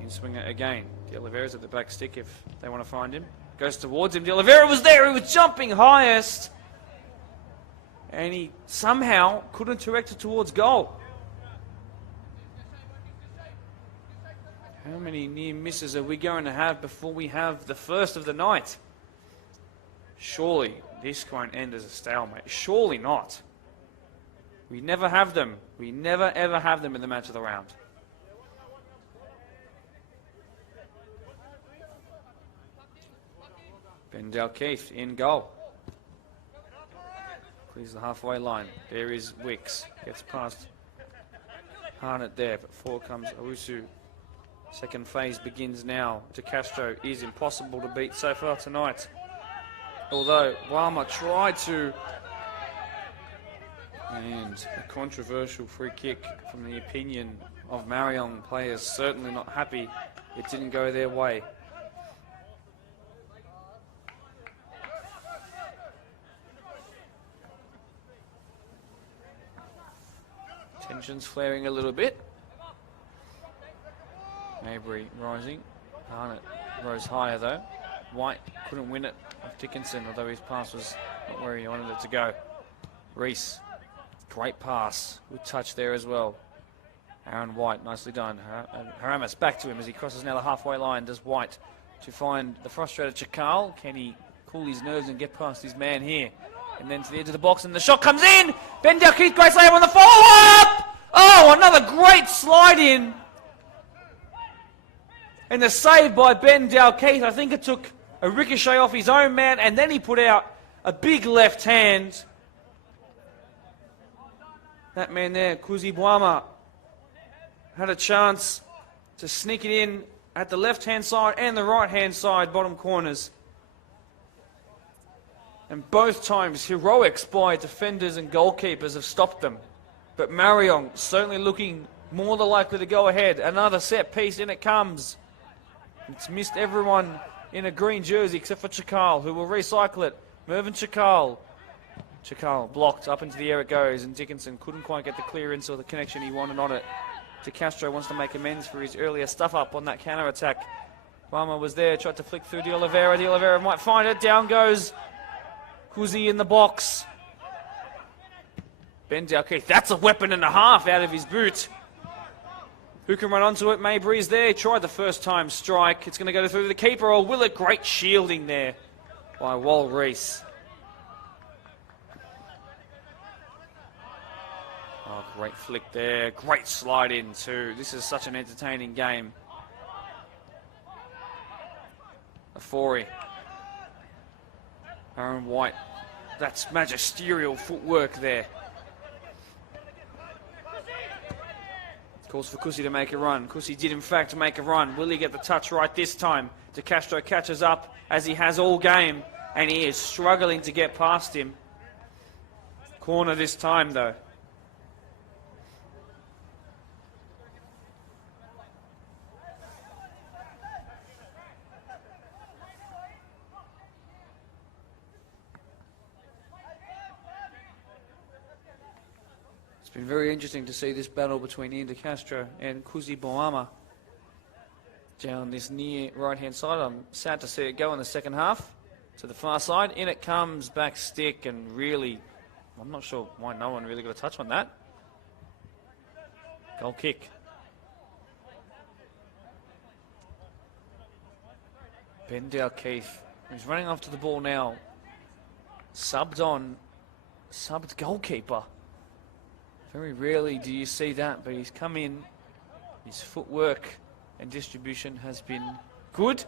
In swinger again. De Oliveira's at the back stick if they want to find him. Goes towards him. De Oliveira was there. He was jumping highest. And he somehow couldn't direct it towards goal. How many near misses are we going to have before we have the first of the night? Surely this won't end as a stalemate. Surely not. We never have them. We never ever have them in the match of the round. Ben Dalkeith in goal. Clears the halfway line. There is Wicks. Gets past Harnett there, but forward comes Owusu. Second phase begins now. De Castro is impossible to beat so far tonight. Although Wama tried to. And a controversial free kick from the opinion of Marion players. Certainly not happy it didn't go their way. Tensions flaring a little bit. Maybury rising. Harnett rose higher though. White couldn't win it off Dickinson, although his pass was not where he wanted it to go. Reese, great pass. Good touch there as well. Aaron White, nicely done. Haramis back to him as he crosses now the halfway line. Does White to find the frustrated Chakal. Can he cool his nerves and get past his man here? And then to the edge of the box, and the shot comes in. Ben Dalkeith, great save on the follow-up. Oh, another great slide in. And the save by Ben Dalkeith. I think it took a ricochet off his own man, and then he put out a big left hand. That man there, Kuzi Bwama, had a chance to sneak it in at the left-hand side and the right-hand side, bottom corners. And both times, heroics by defenders and goalkeepers have stopped them. But Marion certainly looking more than likely to go ahead. Another set piece, in it comes. It's missed everyone in a green jersey except for Chakal, who will recycle it. Mervyn Chakal. Chakal blocked, up into the air it goes, and Dickinson couldn't quite get the clearance or the connection he wanted on it. De Castro wants to make amends for his earlier stuff up on that counter-attack. Rama was there, tried to flick through De Oliveira. De Oliveira might find it. Down goes Kuzi in the box. Ben Dalkeith, that's a weapon and a half out of his boot. Who can run onto it? Mabry's there. He tried the first time strike. It's going to go through the keeper, or will it? Great shielding there by Wal Reese. Oh, great flick there. Great slide in too. This is such an entertaining game. Afori. Aaron White. That's magisterial footwork there. Calls for Kusi to make a run. Kusi did in fact make a run. Will he get the touch right this time? De Castro catches up as he has all game, and he is struggling to get past him. Corner this time though. It's been very interesting to see this battle between Ian De Castro and Kuzi Boama down this near right-hand side. I'm sad to see it go in the second half to the far side. In it comes, back stick, and really, I'm not sure why no one really got a touch on that. Goal kick. Ben Dalkeith, he's running after the ball now. Subbed goalkeeper. Very rarely do you see that, but he's come in. His footwork and distribution has been good,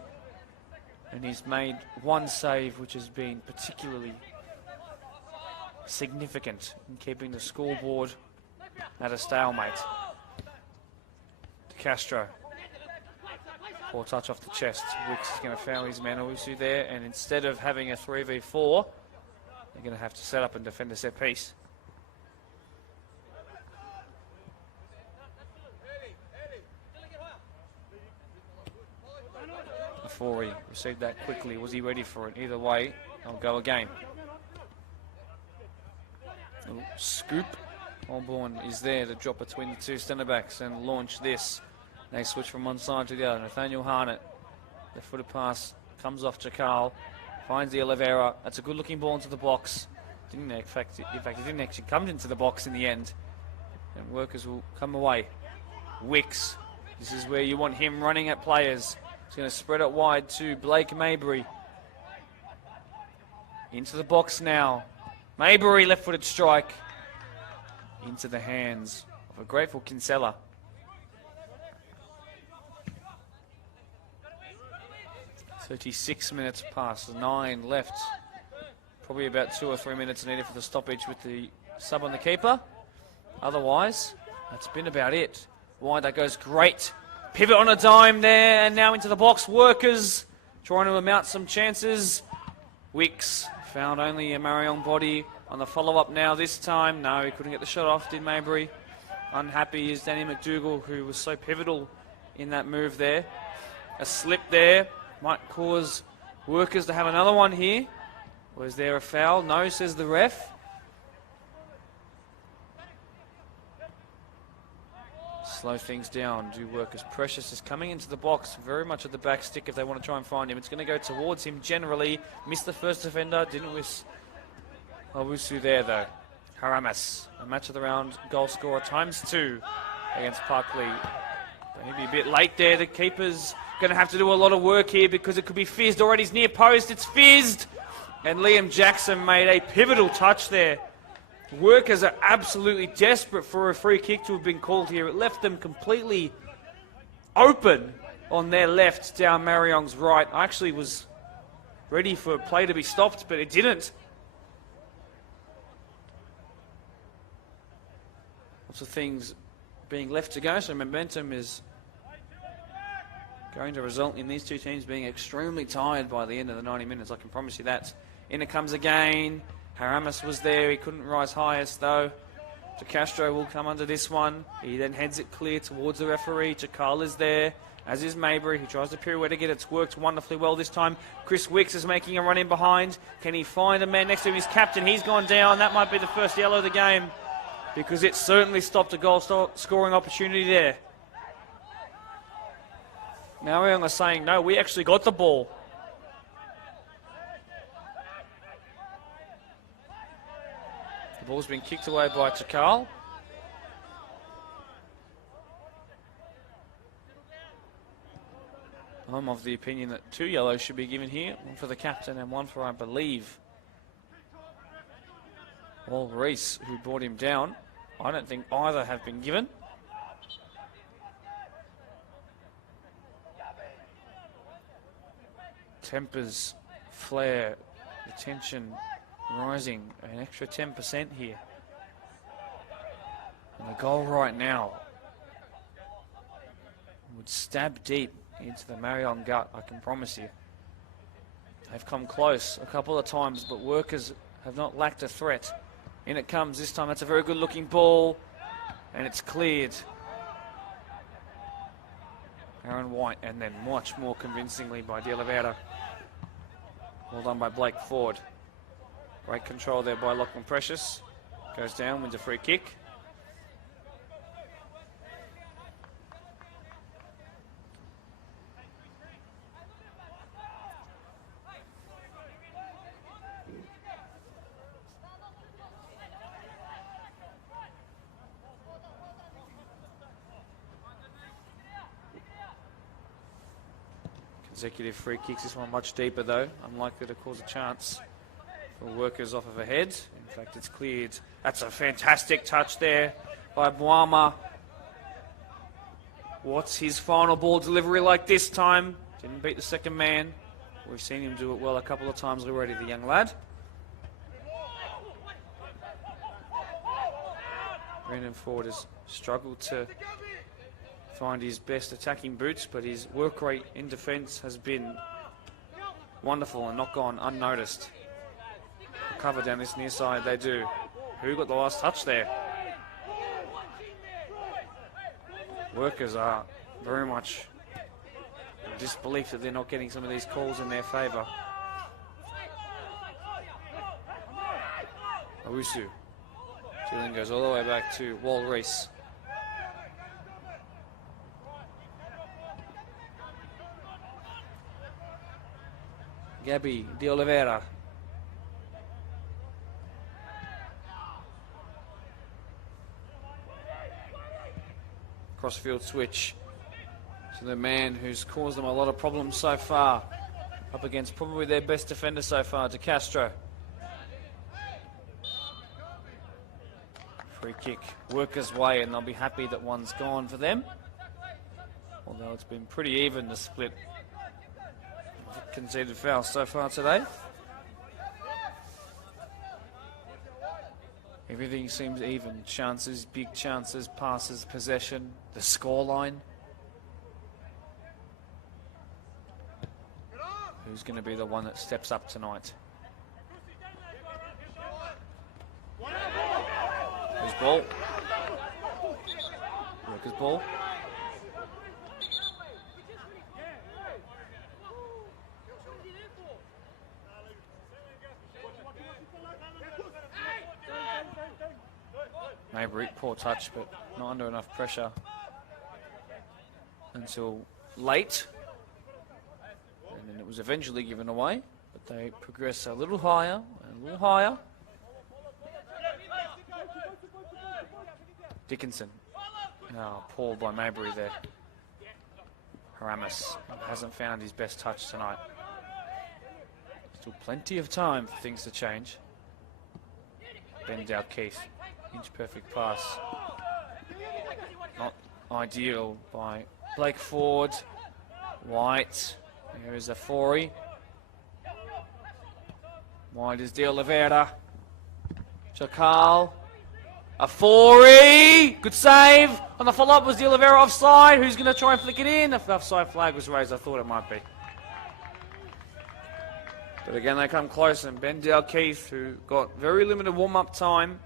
and he's made one save which has been particularly significant in keeping the scoreboard at a stalemate. De Castro. Poor touch off the chest. Wicks is going to foul his man Owusu there, and instead of having a 3v4, they're going to have to set up and defend a set piece. Before he received that quickly, was he ready for it? Either way, I'll go again. Little scoop. Holborn is there to drop between the two centre backs and launch this. They switch from one side to the other. Nathaniel Harnett, left footed pass, comes off Jakal, finds the Oliveira. That's a good looking ball into the box. In fact, it didn't actually come into the box in the end. And Workers will come away. Wicks, this is where you want him running at players. He's going to spread it wide to Blake Mabry. Into the box now. Mabry, left-footed strike. Into the hands of a grateful Kinsella. .36 past, 9 left. Probably about 2 or 3 minutes needed for the stoppage with the sub on the keeper. Otherwise, that's been about it. Wide, that goes great. Pivot on a dime there, and now into the box. Workers trying to amount some chances. Wicks found only a Marayong body on the follow-up now this time. No, he couldn't get the shot off, did Mabry. Unhappy is Danny McDougall, who was so pivotal in that move there. A slip there might cause Workers to have another one here. Was there a foul? No, says the ref. Slow things down. Do Workers. Precious is coming into the box, very much at the back stick if they want to try and find him. It's going to go towards him generally. Missed the first defender. Didn't miss Owusu there though. Haramas, a match of the round goal scorer ×2 against Parkley. Maybe a bit late there. The keeper's going to have to do a lot of work here because it could be fizzed already. He's near post. It's fizzed. And Liam Jackson made a pivotal touch there. Workers are absolutely desperate for a free kick to have been called here. It left them completely open on their left down Marayong's right. I actually was ready for play to be stopped, but it didn't. Lots of things being left to go, so momentum is going to result in these two teams being extremely tired by the end of the 90 minutes. I can promise you that. In it comes again. Haramas was there. He couldn't rise highest though. De Castro will come under this one. He then heads it clear towards the referee. Jakal is there, as is Mabry. He tries to pirouette again. It's worked wonderfully well this time. Chris Wicks is making a run in behind. Can he find a man next to him? His captain. He's gone down. That might be the first yellow of the game because it certainly stopped a goal scoring opportunity there. Marayong are saying, no, we actually got the ball. The ball's been kicked away by Chakal. I'm of the opinion that 2 yellows should be given here. One for the captain and one for, I believe, Reese, who brought him down. I don't think either have been given. Tempers flare, the tension rising, an extra 10% here. And the goal right now would stab deep into the Marion gut, I can promise you. They've come close a couple of times, but Workers have not lacked a threat. In it comes this time. That's a very good looking ball, and it's cleared. Aaron White, and then much more convincingly by De Oliveira. Well done by Blake Ford. Great control there by Lachlan Precious. Goes down, wins a free kick. Consecutive free kicks, this one much deeper though, unlikely to cause a chance for Workers off of a head. In fact, it's cleared. That's a fantastic touch there by Boama. What's his final ball delivery like this time? Didn't beat the second man. We've seen him do it well a couple of times already, the young lad. Brendan Ford has struggled to find his best attacking boots, but his work rate in defence has been wonderful and not gone unnoticed. Cover down this near side, they do. Who got the last touch there? Workers are very much in disbelief that they're not getting some of these calls in their favour. Owusu. Dealing goes all the way back to Wal Reese. Gabby De Oliveira. Crossfield switch to the man who's caused them a lot of problems so far. Up against probably their best defender so far, De Castro. Free kick, Workers' way, and they'll be happy that one's gone for them. Although it's been pretty even, the split. Conceded foul so far today. Everything seems even. Chances, big chances, passes, possession, the scoreline. Who's going to be the one that steps up tonight? Whose ball? Workers' ball. Maybury, poor touch, but not under enough pressure until late. And then it was eventually given away, but they progress a little higher and a little higher. Dickinson. Oh, Paul by Maybury there. Haramis hasn't found his best touch tonight. Still plenty of time for things to change. Ben Dalkeith. Inch perfect pass. Not ideal by Blake Ford. White. There is a Forey. White is De Oliveira. Chakal. A Forey. Good save. On the follow-up was De Oliveira offside. Who's going to try and flick it in? If the offside flag was raised, I thought it might be. But again, they come close, and Ben Dalkeith, who got very limited warm-up time,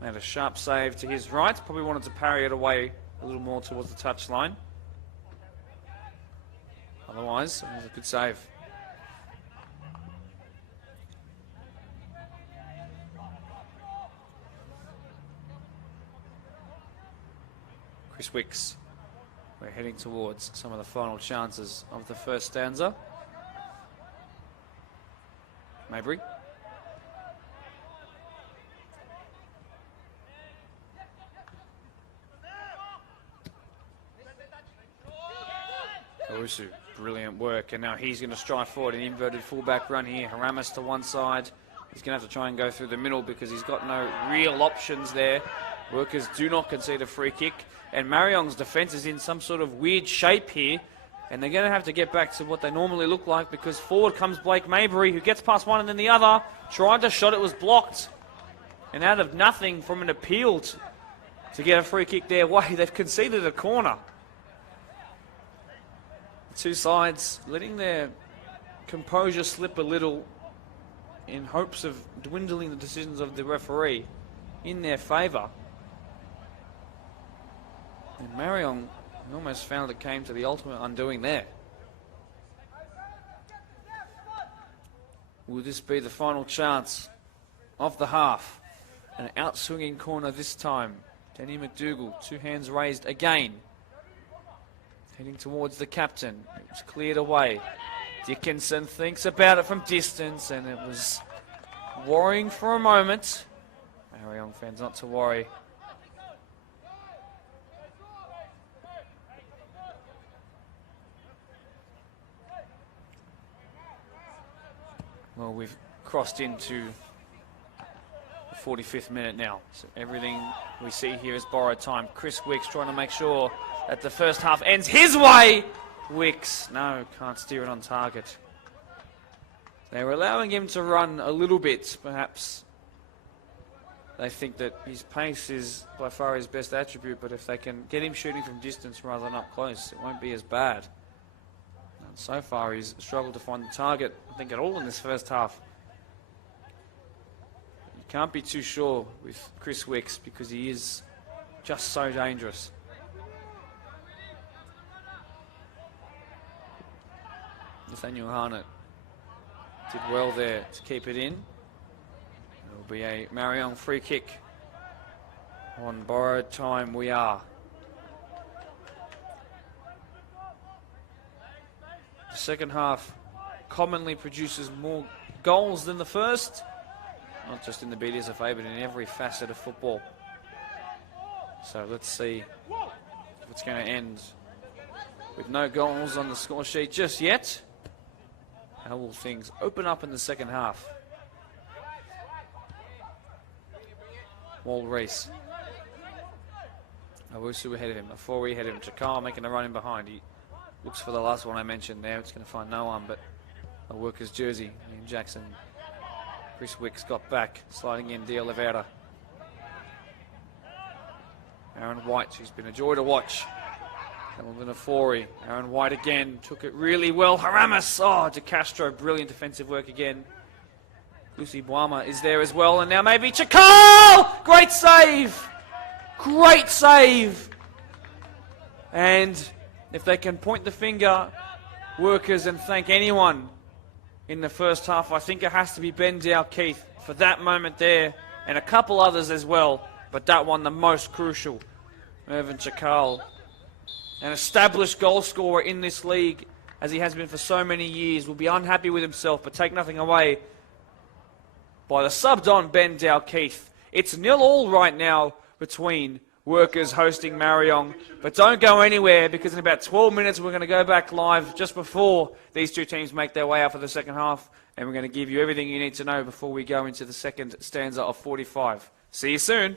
made a sharp save to his right. Probably wanted to parry it away a little more towards the touchline. Otherwise, it was a good save. Chris Wicks. We're heading towards some of the final chances of the first stanza. Mabry. Owusu, brilliant work, and now he's going to strike forward an inverted fullback run here. Haramis to one side. He's going to have to try and go through the middle because he's got no real options there. Workers do not concede a free kick, and Marayong's defence is in some sort of weird shape here, and they're going to have to get back to what they normally look like because forward comes Blake Mabry, who gets past one and then the other. Tried to shot, it was blocked, and out of nothing from an appeal to get a free kick their way, they've conceded a corner. Two sides letting their composure slip a little in hopes of dwindling the decisions of the referee in their favour. And Marion almost found it came to the ultimate undoing there. Will this be the final chance of the half? An out-swinging corner this time. Danny McDougall, two hands raised again. Heading towards the captain. It's cleared away. Dickinson thinks about it from distance, and it was worrying for a moment. Marayong fans not to worry. Well, we've crossed into the 45th minute now. So everything we see here is borrowed time. Chris Wicks trying to make sure that the first half ends his way. Wicks, no, can't steer it on target. They're allowing him to run a little bit, perhaps. They think that his pace is by far his best attribute, but if they can get him shooting from distance rather than up close, it won't be as bad. And so far, he's struggled to find the target, I think, at all in this first half. You can't be too sure with Chris Wicks because he is just so dangerous. Nathaniel Harnett did well there to keep it in. It will be a Marayong free kick. On borrowed time we are. The second half commonly produces more goals than the first. Not just in the BDSFA, but in every facet of football. So let's see if it's going to end with no goals on the score sheet just yet. How will things open up in the second half? Wall Reese. Owusu ahead of him. Afori ahead of him. Chakal making a run in behind. He looks for the last one I mentioned there. It's going to find no one but a worker's jersey. Liam Jackson. Chris Wicks got back. Sliding in De Oliveira. Aaron White, who's been a joy to watch. Hamilton Afori. Aaron White again. Took it really well. Haramis. Oh, De Castro. Brilliant defensive work again. Lucy Boama is there as well. And now maybe Chakal! Great save! Great save! And if they can point the finger, workers, and thank anyone in the first half, I think it has to be Ben Dow-Keith for that moment there. And a couple others as well. But that one the most crucial. Mervyn Chakal. An established goal scorer in this league, as he has been for so many years, will be unhappy with himself, but take nothing away by the sub-don Ben Dow-Keith. It's 0-0 right now between workers hosting Marayong, but don't go anywhere because in about 12 minutes we're going to go back live just before these two teams make their way out for the second half, and we're going to give you everything you need to know before we go into the second stanza of 45. See you soon.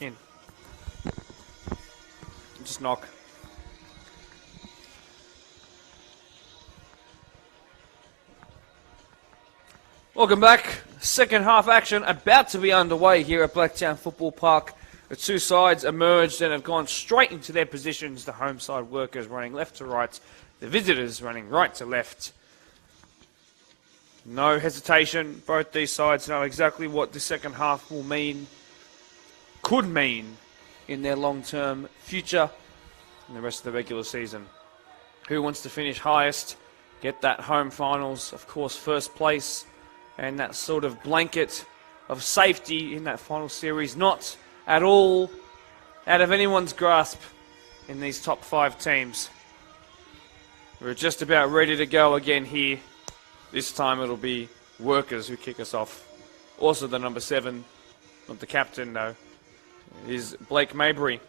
In. Just knock. Welcome back. Second half action about to be underway here at Blacktown Football Park. The two sides emerged and have gone straight into their positions. The home side Workers running left to right. The visitors running right to left. No hesitation. Both these sides know exactly what the second half will mean, could mean, in their long-term future and the rest of the regular season. Who wants to finish highest, get that home finals, of course, first place, and that sort of blanket of safety in that final series, not at all out of anyone's grasp in these top 5 teams. We're just about ready to go again here. This time it'll be Workers who kick us off. Also the number 7, not the captain though, is Blake Mabry.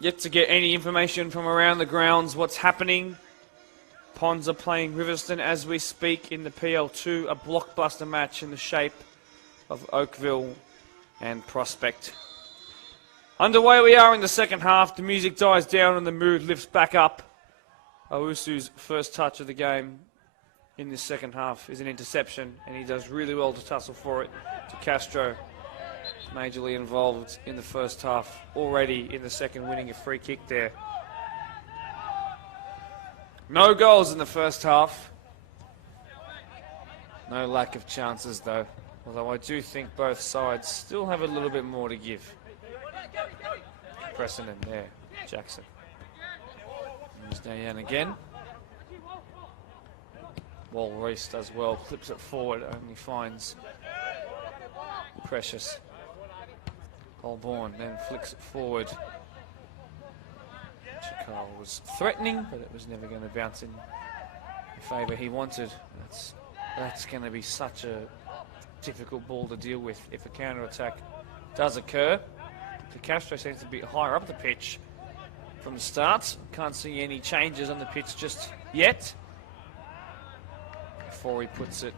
Yet to get any information from around the grounds, what's happening. Ponds are playing Riverston as we speak in the PL2, a blockbuster match in the shape of Oakville and Prospect. Underway we are in the second half. The music dies down and the mood lifts back up. Owusu's first touch of the game in this second half is an interception, and he does really well to tussle for it to Castro. Majorly involved in the first half, already in the second winning a free kick there. No goals in the first half. No lack of chances though, although I do think both sides still have a little bit more to give. Pressing in there, Jackson. He's down again. Wall Reese does well, clips it forward, only finds Precious. Holborn then flicks it forward. Chikal was threatening, but it was never going to bounce in the favour he wanted. That's going to be such a difficult ball to deal with if a counter-attack does occur. De Castro seems to be higher up the pitch from the start. Can't see any changes on the pitch just yet before he puts it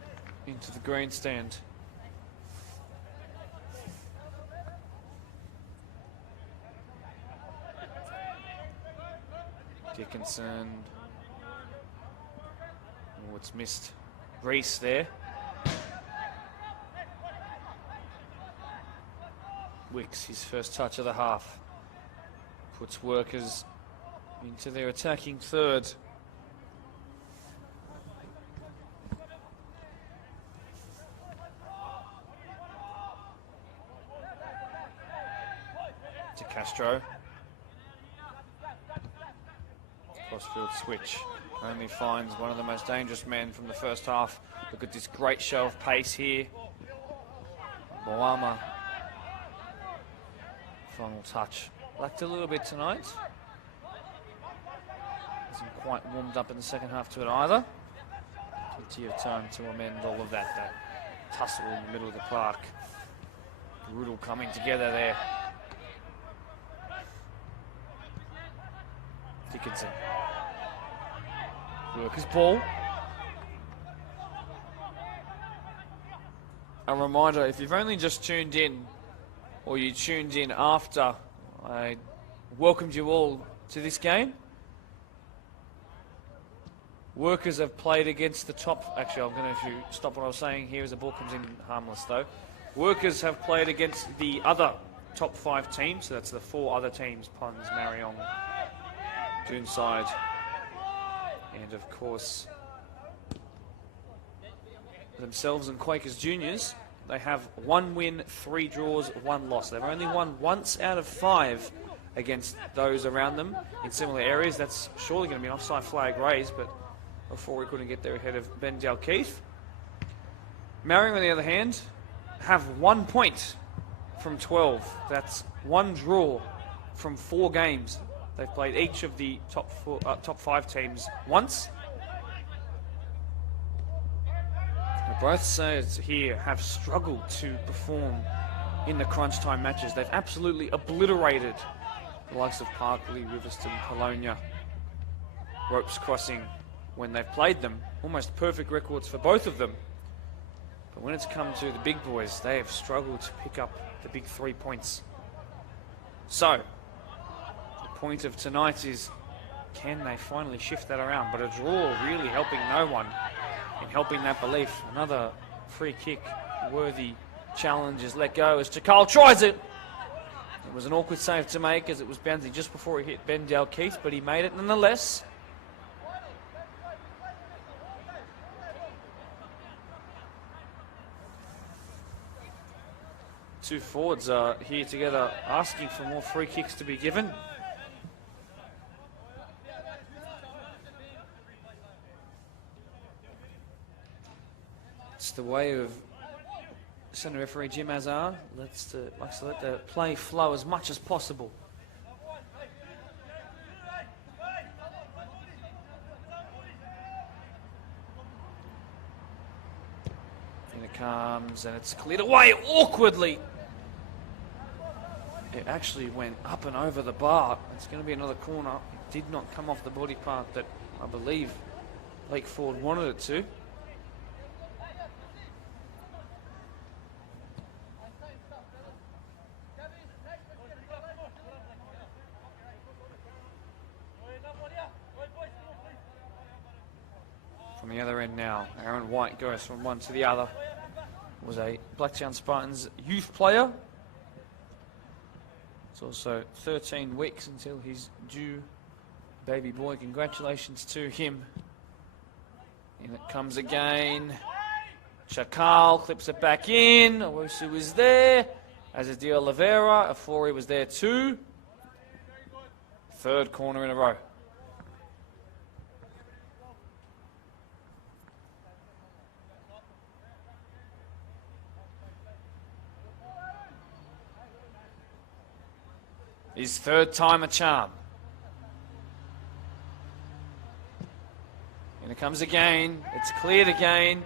into the grandstand. Dickinson. Oh, it's missed. Reese there. Wicks, his first touch of the half. Puts Workers into their attacking third. To Castro. Crossfield switch. Only finds one of the most dangerous men from the first half. Look at this great show of pace here. Moama. Final touch. Lacked a little bit tonight. Hasn't quite warmed up in the second half to it either. Plenty of time to amend all of that. That tussle in the middle of the park. Brutal coming together there. Dickinson. Workers ball. A reminder, if you've only just tuned in, or you tuned in after I welcomed you all to this game, Workers have played against the top... Actually, I'm going to stop what I was saying here as the ball comes in harmless, though. Workers have played against the other top 5 teams, so that's the 4 other teams, Ponds, Marayong, Doonside, and of course themselves and Quakers Juniors. They have 1 win, 3 draws, 1 loss. They've only won once out of 5 against those around them in similar areas. That's surely going to be an offside flag raised, but before we couldn't get there ahead of Ben Dalkeith. Marion, on the other hand, have 1 point from 12. That's 1 draw from 4 games. They've played each of the top 5 teams once. Both sides here have struggled to perform in the crunch time matches. They've absolutely obliterated the likes of Parkley, Riverston, Polonia, Ropes Crossing when they've played them. Almost perfect records for both of them. But when it's come to the big boys, they have struggled to pick up the big 3 points. So, the point of tonight is, can they finally shift that around? But a draw really helping no one in helping that belief. Another free kick worthy challenge is let go as Chakal tries it. It was an awkward save to make as it was bouncing just before he hit Ben Dalkeith, but he made it nonetheless. Two forwards are here together asking for more free kicks to be given. It's the way of centre referee Jim Azar. Likes to let the play flow as much as possible. In it comes and it's cleared away awkwardly. It actually went up and over the bar. It's going to be another corner. It did not come off the body part that I believe Lake Ford wanted it to. From the other end now, Aaron White goes from one to the other. Was a Blacktown Spartans youth player. It's also 13 weeks until he's due baby boy. Congratulations to him. In it comes again. Chakal clips it back in. Owusu is there. As is Di Oliveira. Afori was there too. Third corner in a row. His third time a charm. And it comes again. It's cleared again.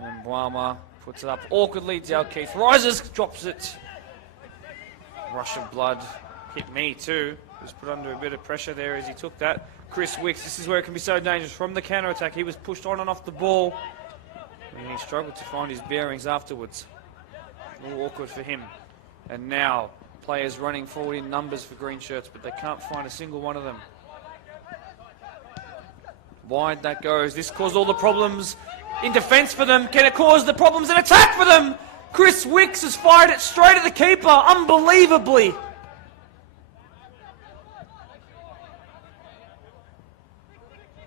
And Boama puts it up awkwardly. Dalkeith rises, drops it. Rush of blood hit me too. He was put under a bit of pressure there as he took that. Chris Wicks, this is where it can be so dangerous. From the counter attack, he was pushed on and off the ball. And he struggled to find his bearings afterwards. A little awkward for him. And now, players running forward in numbers for green shirts, but they can't find a single one of them. Wide that goes. This caused all the problems in defence for them. Can it cause the problems in attack for them? Chris Wicks has fired it straight at the keeper, unbelievably.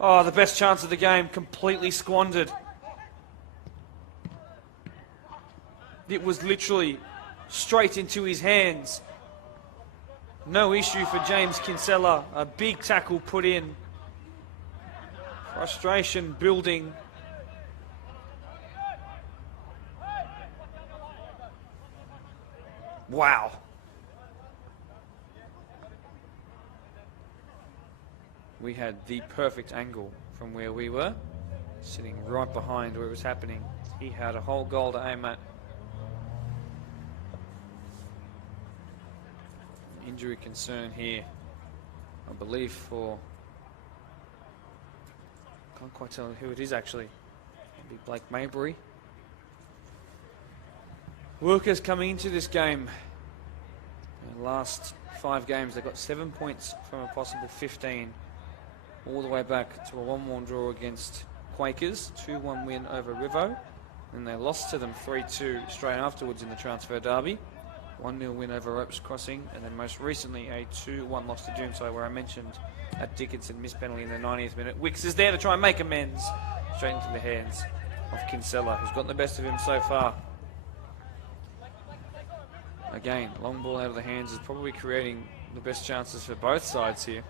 Oh, the best chance of the game, completely squandered. It was literally straight into his hands. No issue for James Kinsella. A big tackle put in. Frustration building. Wow. We had the perfect angle from where we were, sitting right behind where it was happening. He had a whole goal to aim at. Injury concern here, I believe, for, can't quite tell who it is actually. It'll be Blake Maybury. Workers coming into this game, in the last 5 games, they got 7 points from a possible 15, all the way back to a 1-1 draw against Quakers, 2-1 win over Rivo, and they lost to them 3-2 straight afterwards in the transfer derby. 1-0 win over Ropes Crossing, and then most recently a 2-1 loss to Doomsday, where I mentioned at Dickinson missed penalty in the 90th minute. Wicks is there to try and make amends, straight into the hands of Kinsella, who's gotten the best of him so far. Again, long ball out of the hands is probably creating the best chances for both sides here.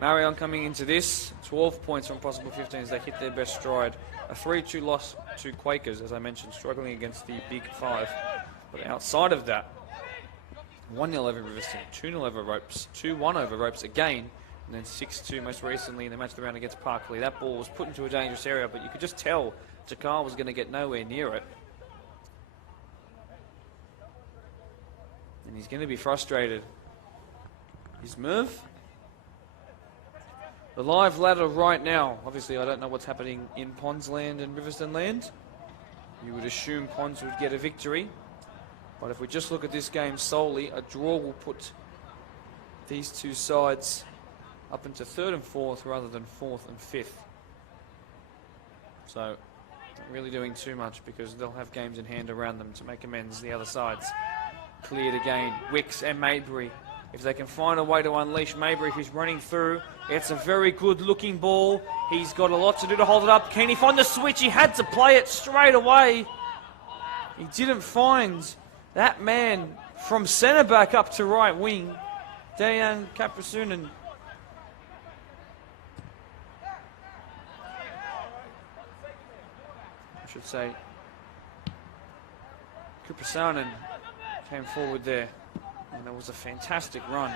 Marion coming into this, 12 points from possible 15 as they hit their best stride. A 3-2 loss to Quakers, as I mentioned, struggling against the Big Five. But outside of that, 1-0 over Riverstone, 2-0 over Ropes, 2-1 over Ropes again, and then 6-2 most recently in the match of the round against Parkley. That ball was put into a dangerous area, but you could just tell Jakar was going to get nowhere near it. And he's going to be frustrated. His move. The live ladder right now, obviously I don't know what's happening in Ponds Land and Riverstone Land, you would assume Ponds would get a victory. But if we just look at this game solely, a draw will put these two sides up into 3rd and 4th rather than 4th and 5th. So, not really doing too much because they'll have games in hand around them to make amends the other sides. Cleared again, Wicks and Maybury. If they can find a way to unleash Maybury, who's running through, it's a very good looking ball. He's got a lot to do to hold it up. Can he find the switch? He had to play it straight away. He didn't find that man from centre back up to right wing, Dejan Kaprasunen. I should say, Kaprasunen came forward there, and that was a fantastic run.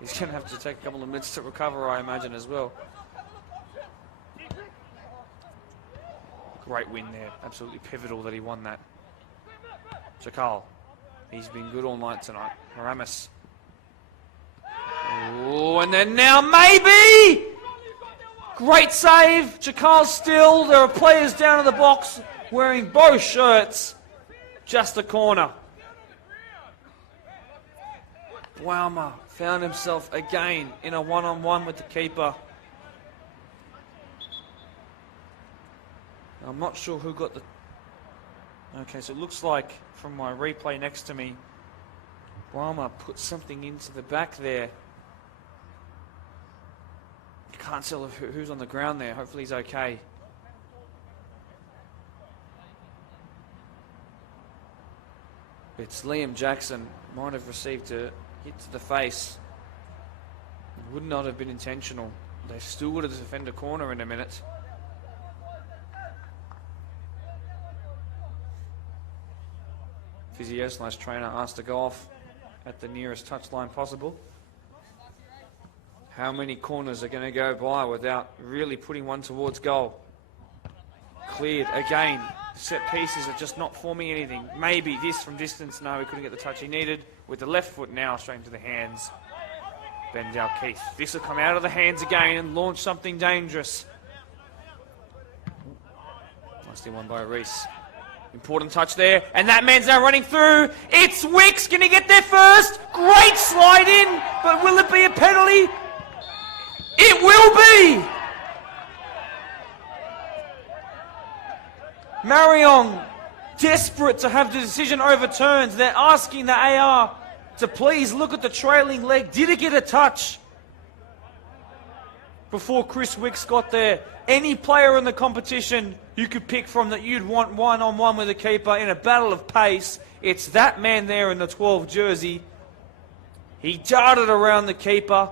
He's going to have to take a couple of minutes to recover, I imagine, as well. Great win there, absolutely pivotal that he won that. Chakal, he's been good all night tonight. Haramis. Oh, and then now maybe! Great save, Chakal still. There are players down in the box wearing both shirts. Just a corner. Bouma found himself again in a one-on-one with the keeper. I'm not sure who got the... Okay, so it looks like from my replay next to me, Bouma put something into the back there. Can't tell who's on the ground there. Hopefully he's okay. It's Liam Jackson. Might have received a hit to the face. It would not have been intentional. They still would have defend a corner in a minute. Physio/trainer asked to go off at the nearest touchline possible. How many corners are going to go by without really putting one towards goal? Cleared again. Set pieces are just not forming anything. Maybe this from distance. No, he couldn't get the touch he needed. With the left foot now straight into the hands. Ben Dalkeith. This will come out of the hands again and launch something dangerous. Nicely won by Reese. Important touch there. And that man's now running through. It's Wicks. Can he get there first? Great slide in. But will it be a penalty? It will be! Marayong, desperate to have the decision overturned. They're asking the AR to please look at the trailing leg. Did it get a touch before Chris Wicks got there? Any player in the competition you could pick from that you'd want one-on-one with a keeper in a battle of pace, it's that man there in the 12 jersey. He darted around the keeper.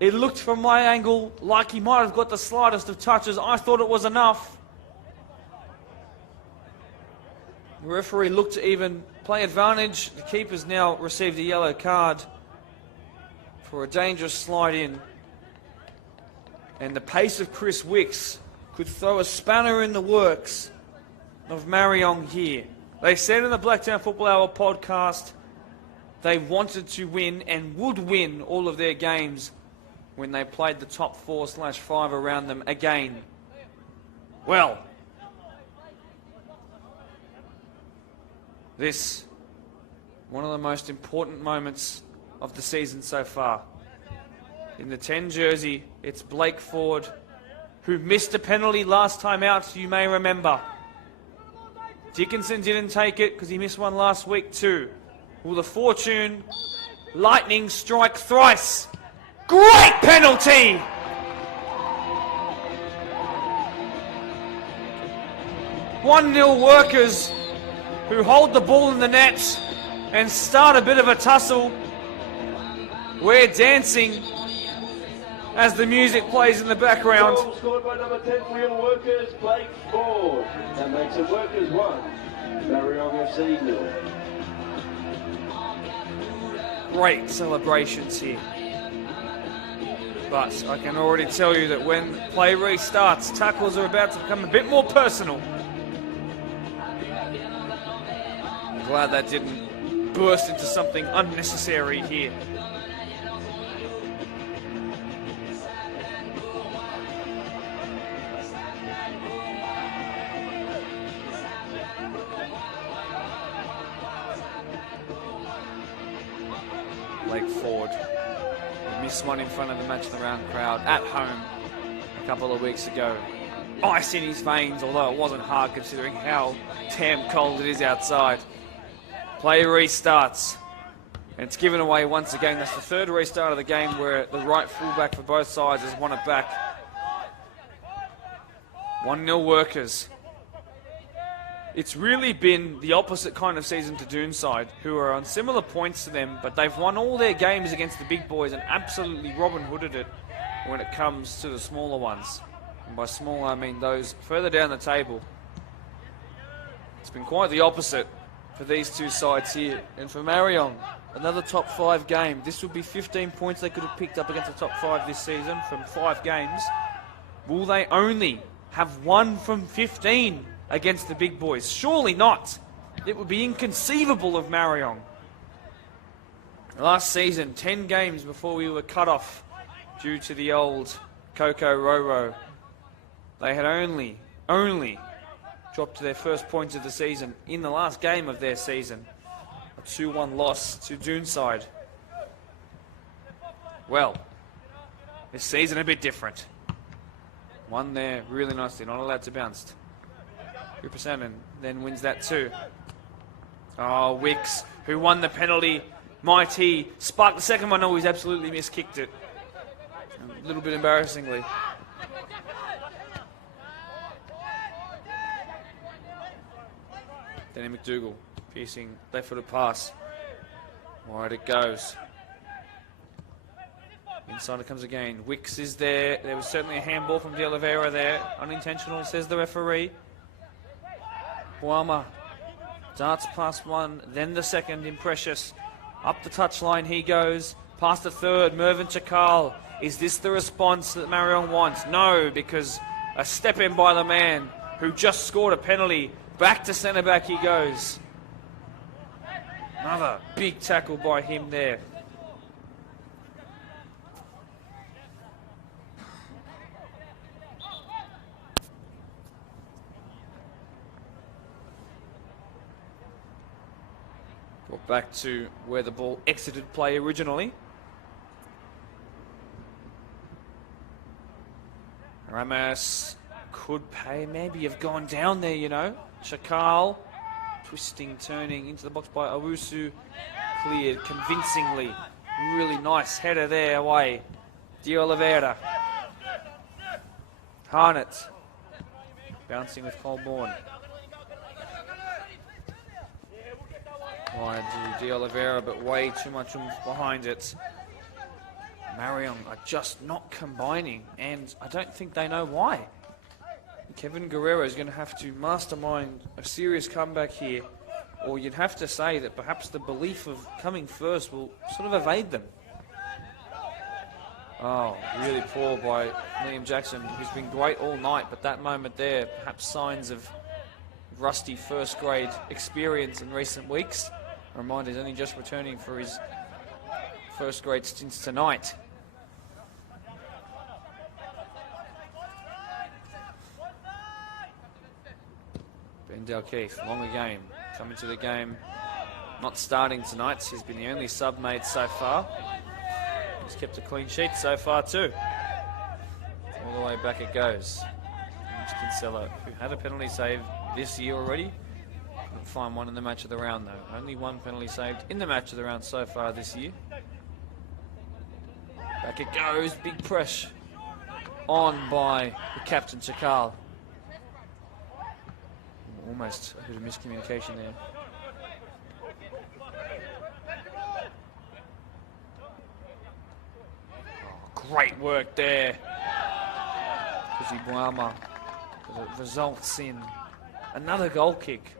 It looked from my angle like he might have got the slightest of touches. I thought it was enough. The referee looked to even play advantage. The keeper's now received a yellow card for a dangerous slide in. And the pace of Chris Wicks could throw a spanner in the works of Marayong here. They said in the Blacktown Football Hour podcast they wanted to win and would win all of their games when they played the top 4/5 around them again. Well, this, one of the most important moments of the season so far. In the 10 jersey, it's Blake Ford, who missed a penalty last time out, you may remember. Dickinson didn't take it because he missed one last week too. Will the Fortune Lightning strike thrice? Great penalty! "1-0 Workers, who hold the ball in the net and start a bit of a tussle. We're dancing as the music plays in the background." Goal scored by number 10 Real Workers, Blake Ford. That makes it Workers 1, Marayong FC 0. Great celebrations here. But I can already tell you that when play restarts, tackles are about to become a bit more personal. I'm glad that didn't burst into something unnecessary here. Blake Ford. He missed one in front of the match of the round crowd at home a couple of weeks ago. Ice in his veins, although it wasn't hard considering how damn cold it is outside. Play restarts. And it's given away once again. That's the third restart of the game where the right fullback for both sides has won it back. 1-0 Workers. It's really been the opposite kind of season to Doonside, who are on similar points to them, but they've won all their games against the big boys and absolutely Robin Hooded it when it comes to the smaller ones. And by small, I mean those further down the table. It's been quite the opposite for these two sides here. And for Marion, another top 5 game. This would be 15 points they could have picked up against the top 5 this season from 5 games. Will they only have 1 from 15 against the big boys? Surely not. It would be inconceivable of Marayong. Last season, 10 games before we were cut off due to the old Coco Roro, they had only dropped to their first points of the season in the last game of their season. A 2-1 loss to Doonside. Well, this season a bit different. One there really nicely, not allowed to bounce. 3% and then wins that too. Oh, Wicks, who won the penalty. Might he spark the second one? No, he's absolutely miskicked it. A little bit embarrassingly. Danny McDougall, piercing left-footed pass. Wide it goes. Inside it comes again. Wicks is there. There was certainly a handball from De Oliveira there. Unintentional, says the referee. Boama darts past one, then the second in Precious. Up the touchline he goes. Past the third, Mervyn Chakal. Is this the response that Marion wants? No, because a step in by the man who just scored a penalty. Back to centre back he goes. Another big tackle by him there. Brought back to where the ball exited play originally. Ramos could maybe have gone down there, you know. Chakal, twisting, turning into the box by Owusu. Cleared convincingly. Really nice header there away. De Oliveira. Harnett. Bouncing with Colborne. Wide to De Oliveira, but way too much oomph behind it. Marion are just not combining, and I don't think they know why. Kevin Guerrero is going to have to mastermind a serious comeback here, or you'd have to say that perhaps the belief of coming first will sort of evade them. Oh, really poor by Liam Jackson, who's been great all night, but that moment there, perhaps signs of rusty first grade experience in recent weeks. A reminder, he's only just returning for his first grade stints tonight. Ben Dalkeith, longer game, coming to the game, not starting tonight. He's been the only sub made so far. He's kept a clean sheet so far too. All the way back it goes. Kinsella, who had a penalty save this year already. Couldn't find one in the match of the round though. Only one penalty saved in the match of the round so far this year. Back it goes, big press on by the captain Chakal. Almost a bit of miscommunication there. Oh, great work there. Boama. It results in another goal kick.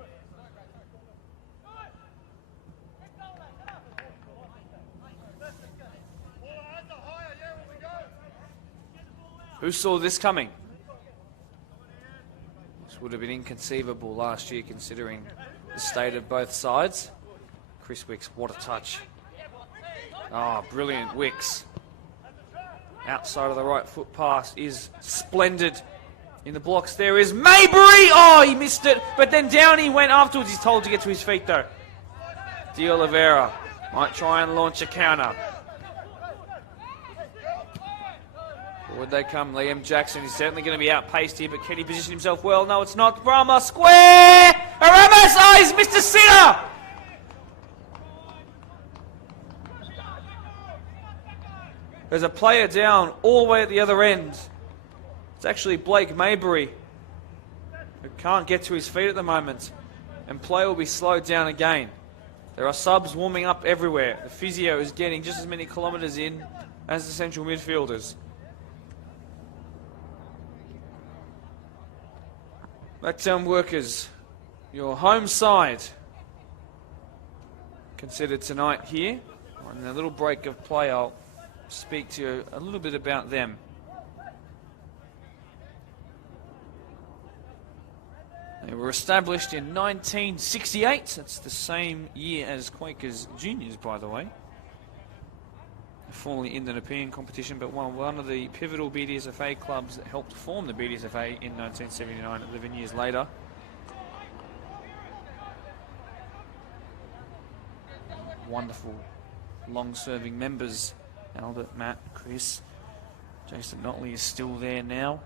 Who saw this coming? This would have been inconceivable last year considering the state of both sides. Chris Wicks, what a touch. Oh, brilliant Wicks. Outside of the right foot pass is splendid. In the blocks there is Maybury. Oh, he missed it. But then down he went afterwards. He's told to get to his feet though. De Oliveira Might try and launch a counter. Forward they come. Liam Jackson is certainly going to be outpaced here, but can he position himself well? No, it's not. Brahma square! Aramis! Oh, he's missed a sitter! There's a player down all the way at the other end. It's actually Blake Maybury, who can't get to his feet at the moment, and play will be slowed down again. There are subs warming up everywhere. The physio is getting just as many kilometres in as the central midfielders. Blacktown Workers, your home side, considered tonight here. On a little break of play, I'll speak to you a little bit about them. They were established in 1968. That's the same year as Quakers Juniors, by the way. Formerly in the European competition, but one of the pivotal BDSFA clubs that helped form the BDSFA in 1979, 11 years later. Wonderful, long-serving members. Albert, Matt, Chris, Jason Notley is still there now.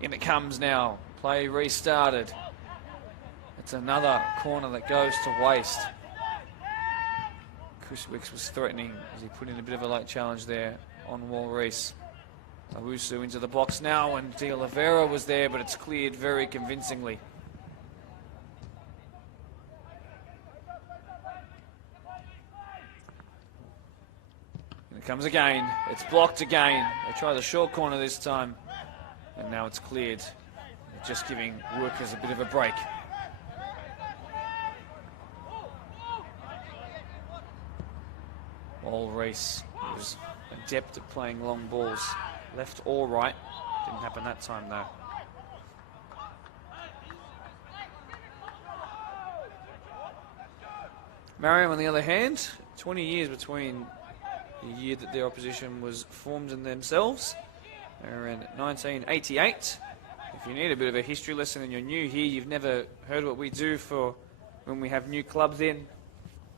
In it comes now. Play restarted. It's another corner that goes to waste. Chris Wicks was threatening as he put in a bit of a late challenge there on Wall Reese. Awusu into the box now, and De Oliveira was there, but it's cleared very convincingly. It comes again. It's blocked again. They try the short corner this time, and now it's cleared. Just giving Workers a bit of a break. All Reese was adept at playing long balls, left or right. Didn't happen that time though. Marion, on the other hand, 20 years between the year that their opposition was formed in themselves. They're in 1988. If you need a bit of a history lesson and you're new here, you've never heard what we do for when we have new clubs in.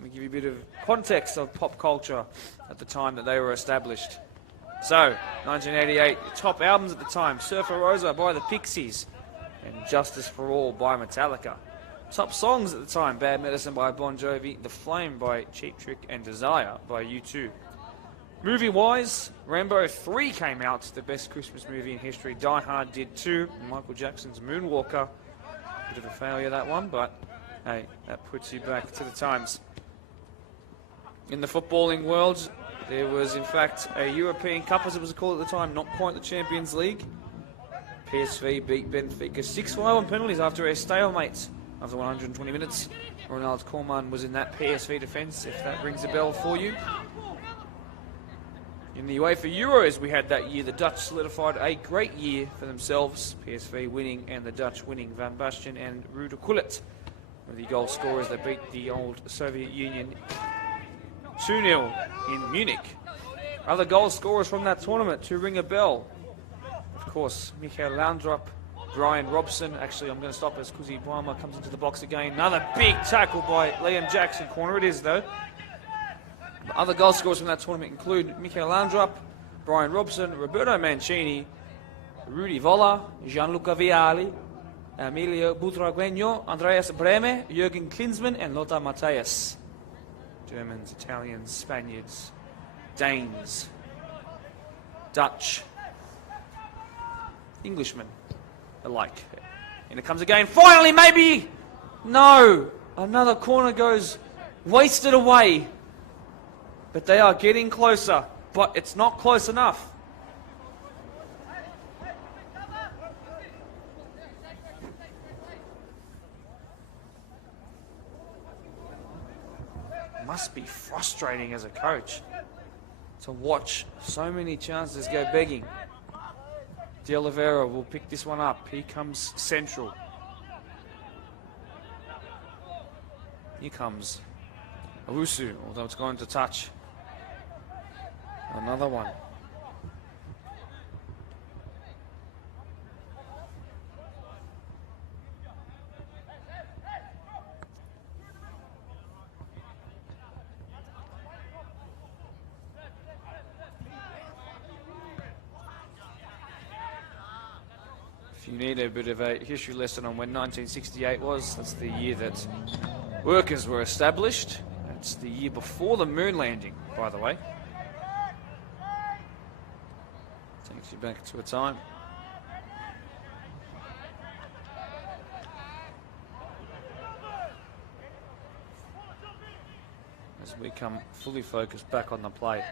We give you a bit of context of pop culture at the time that they were established. So, 1988, top albums at the time, Surfer Rosa by the Pixies and Justice for All by Metallica. Top songs at the time, Bad Medicine by Bon Jovi, The Flame by Cheap Trick and Desire by U2. Movie-wise, Rambo 3 came out, the best Christmas movie in history. Die Hard did too, and Michael Jackson's Moonwalker. Bit of a failure, that one, but hey, that puts you back to the times. In the footballing world, there was in fact a European Cup, as it was called at the time, not quite the Champions League. PSV beat Benfica 6-5 on penalties after a stalemate after 120 minutes. Ronald Koeman was in that PSV defence, if that rings a bell for you. In the UEFA Euros we had that year, the Dutch solidified a great year for themselves. PSV winning and the Dutch winning. Van Basten and Ruud Gullit were the goal scorers that beat the old Soviet Union 2-0 in Munich. Other goal scorers from that tournament to ring a bell. Of course, Michael Laudrup, Brian Robson. Actually, I'm going to stop as Kuzi Boima comes into the box again. Another big tackle by Liam Jackson. Corner it is, though. Other goal scorers from that tournament include Michael Laudrup, Brian Robson, Roberto Mancini, Rudi Voller, Gianluca Vialli, Emilio Butragueño, Andreas Breme, Jürgen Klinsmann, and Lothar Matthäus. Germans, Italians, Spaniards, Danes, Dutch, Englishmen alike. And it comes again. Finally, maybe! No! Another corner goes wasted away. But they are getting closer. But it's not close enough. Must be frustrating as a coach to watch so many chances go begging. De Oliveira will pick this one up. Here comes Central. Here comes Owusu, although it's going to touch. Another one. If you need a bit of a history lesson on when 1968 was, that's the year that workers were established. That's the year before the moon landing, by the way. Takes you back to a time. As we come fully focused back on the play.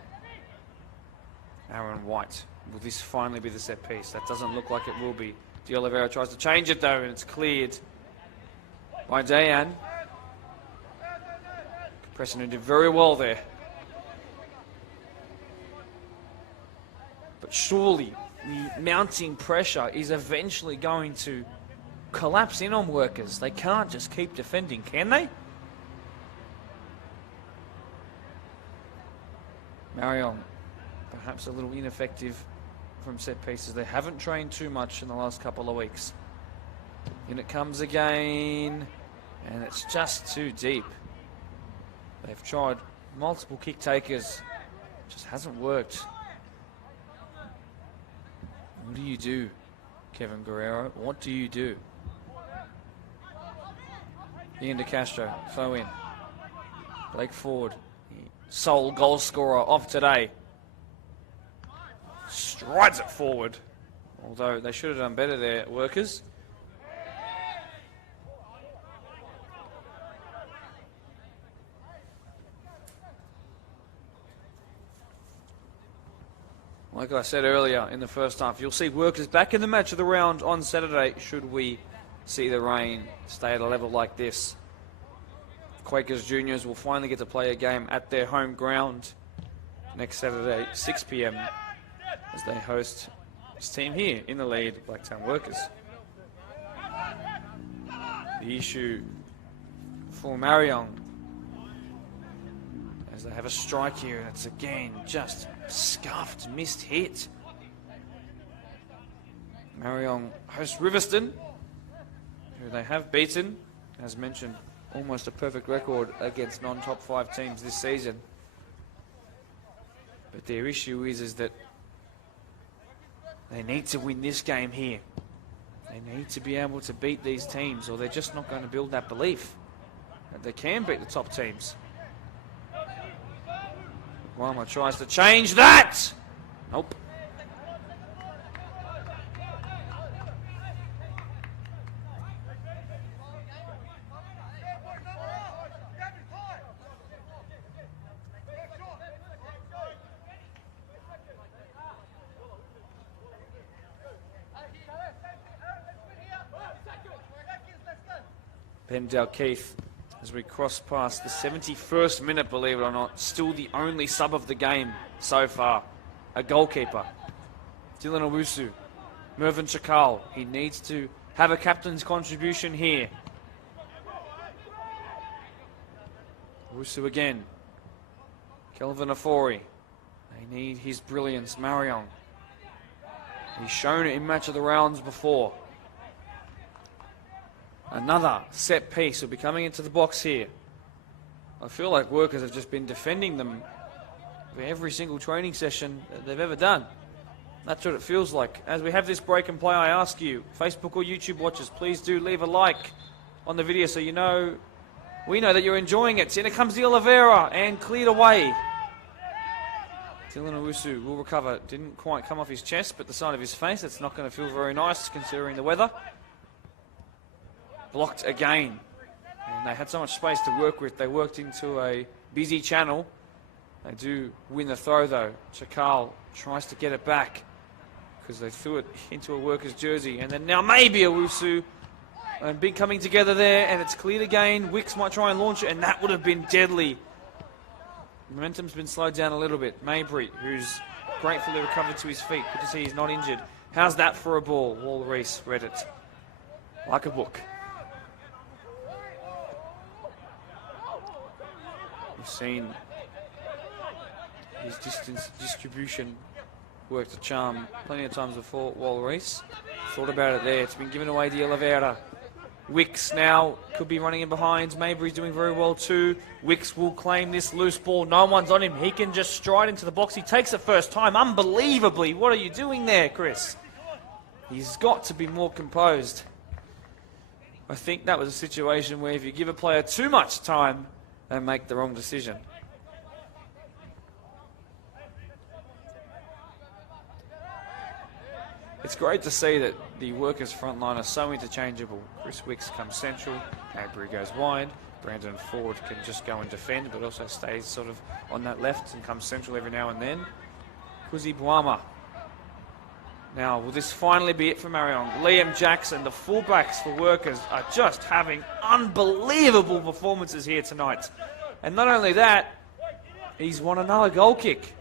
Aaron White. Will this finally be the set piece? That doesn't look like it will be. De Oliveira tries to change it though, and it's cleared by Dayan. Preston did very well there. But surely the mounting pressure is eventually going to collapse in on workers. They can't just keep defending, can they? Marion, perhaps a little ineffective from set pieces. They haven't trained too much in the last couple of weeks. In it comes again, and it's just too deep. They've tried multiple kick takers, just hasn't worked. What do you do, Kevin Guerrero? What do you do? Ian De Castro, throw in. Blake Ford, sole goal scorer of today. Strides it forward. Although they should have done better there, workers. Like I said earlier in the first half, you'll see workers back in the match of the round on Saturday should we see the rain stay at a level like this. Quakers Juniors will finally get to play a game at their home ground next Saturday, 6 p.m. as they host this team here in the lead, Blacktown Workers. The issue for Marayong, as they have a strike here, and it's again just scuffed, missed hit. Marayong hosts Riverston, who they have beaten, as mentioned, almost a perfect record against non-top 5 teams this season. But their issue is that they need to win this game here. They need to be able to beat these teams, or they're just not going to build that belief that they can beat the top teams. Guama tries to change that! Nope. Ben Dalkeith, as we cross past the 71st minute, believe it or not, still the only sub of the game so far. A goalkeeper. Dylan Owusu. Mervyn Chakal. He needs to have a captain's contribution here. Owusu again. Kelvin Afori. They need his brilliance. Marion. He's shown it in match of the rounds before. Another set piece will be coming into the box here. I feel like workers have just been defending them for every single training session that they've ever done. That's what it feels like. As we have this break and play, I ask you, Facebook or YouTube watchers, please do leave a like on the video so you know, we know that you're enjoying it. In it comes De Oliveira and cleared away. Dylan Owusu will recover. Didn't quite come off his chest, but the side of his face, that's not going to feel very nice considering the weather. Blocked again. And they had so much space to work with. They worked into a busy channel. They do win the throw though. Chakal tries to get it back because they threw it into a worker's jersey. And then now maybe Owusu and Big coming together there, and it's cleared again. Wicks might try and launch it, and that would have been deadly. Momentum's been slowed down a little bit. Mabry, who's gratefully recovered to his feet. Good to see he's not injured. How's that for a ball? Wall Reese read it like a book. We've seen his distance distribution work to charm plenty of times before. Wall Reese thought about it there. It's been given away to Oliveira. Wicks now could be running in behind. Mabry's doing very well too. Wicks will claim this loose ball. No one's on him. He can just stride into the box. He takes it first time. Unbelievably. What are you doing there, Chris? He's got to be more composed. I think that was a situation where if you give a player too much time, they make the wrong decision. It's great to see that the Workers' front line are so interchangeable. Chris Wicks comes central, Cadbury goes wide, Brandon Ford can just go and defend, but also stays sort of on that left and comes central every now and then. Kuzi Bwama. Now, will this finally be it for Marion? Liam Jackson, the fullbacks for Workers, are just having unbelievable performances here tonight. And not only that, he's won another goal kick.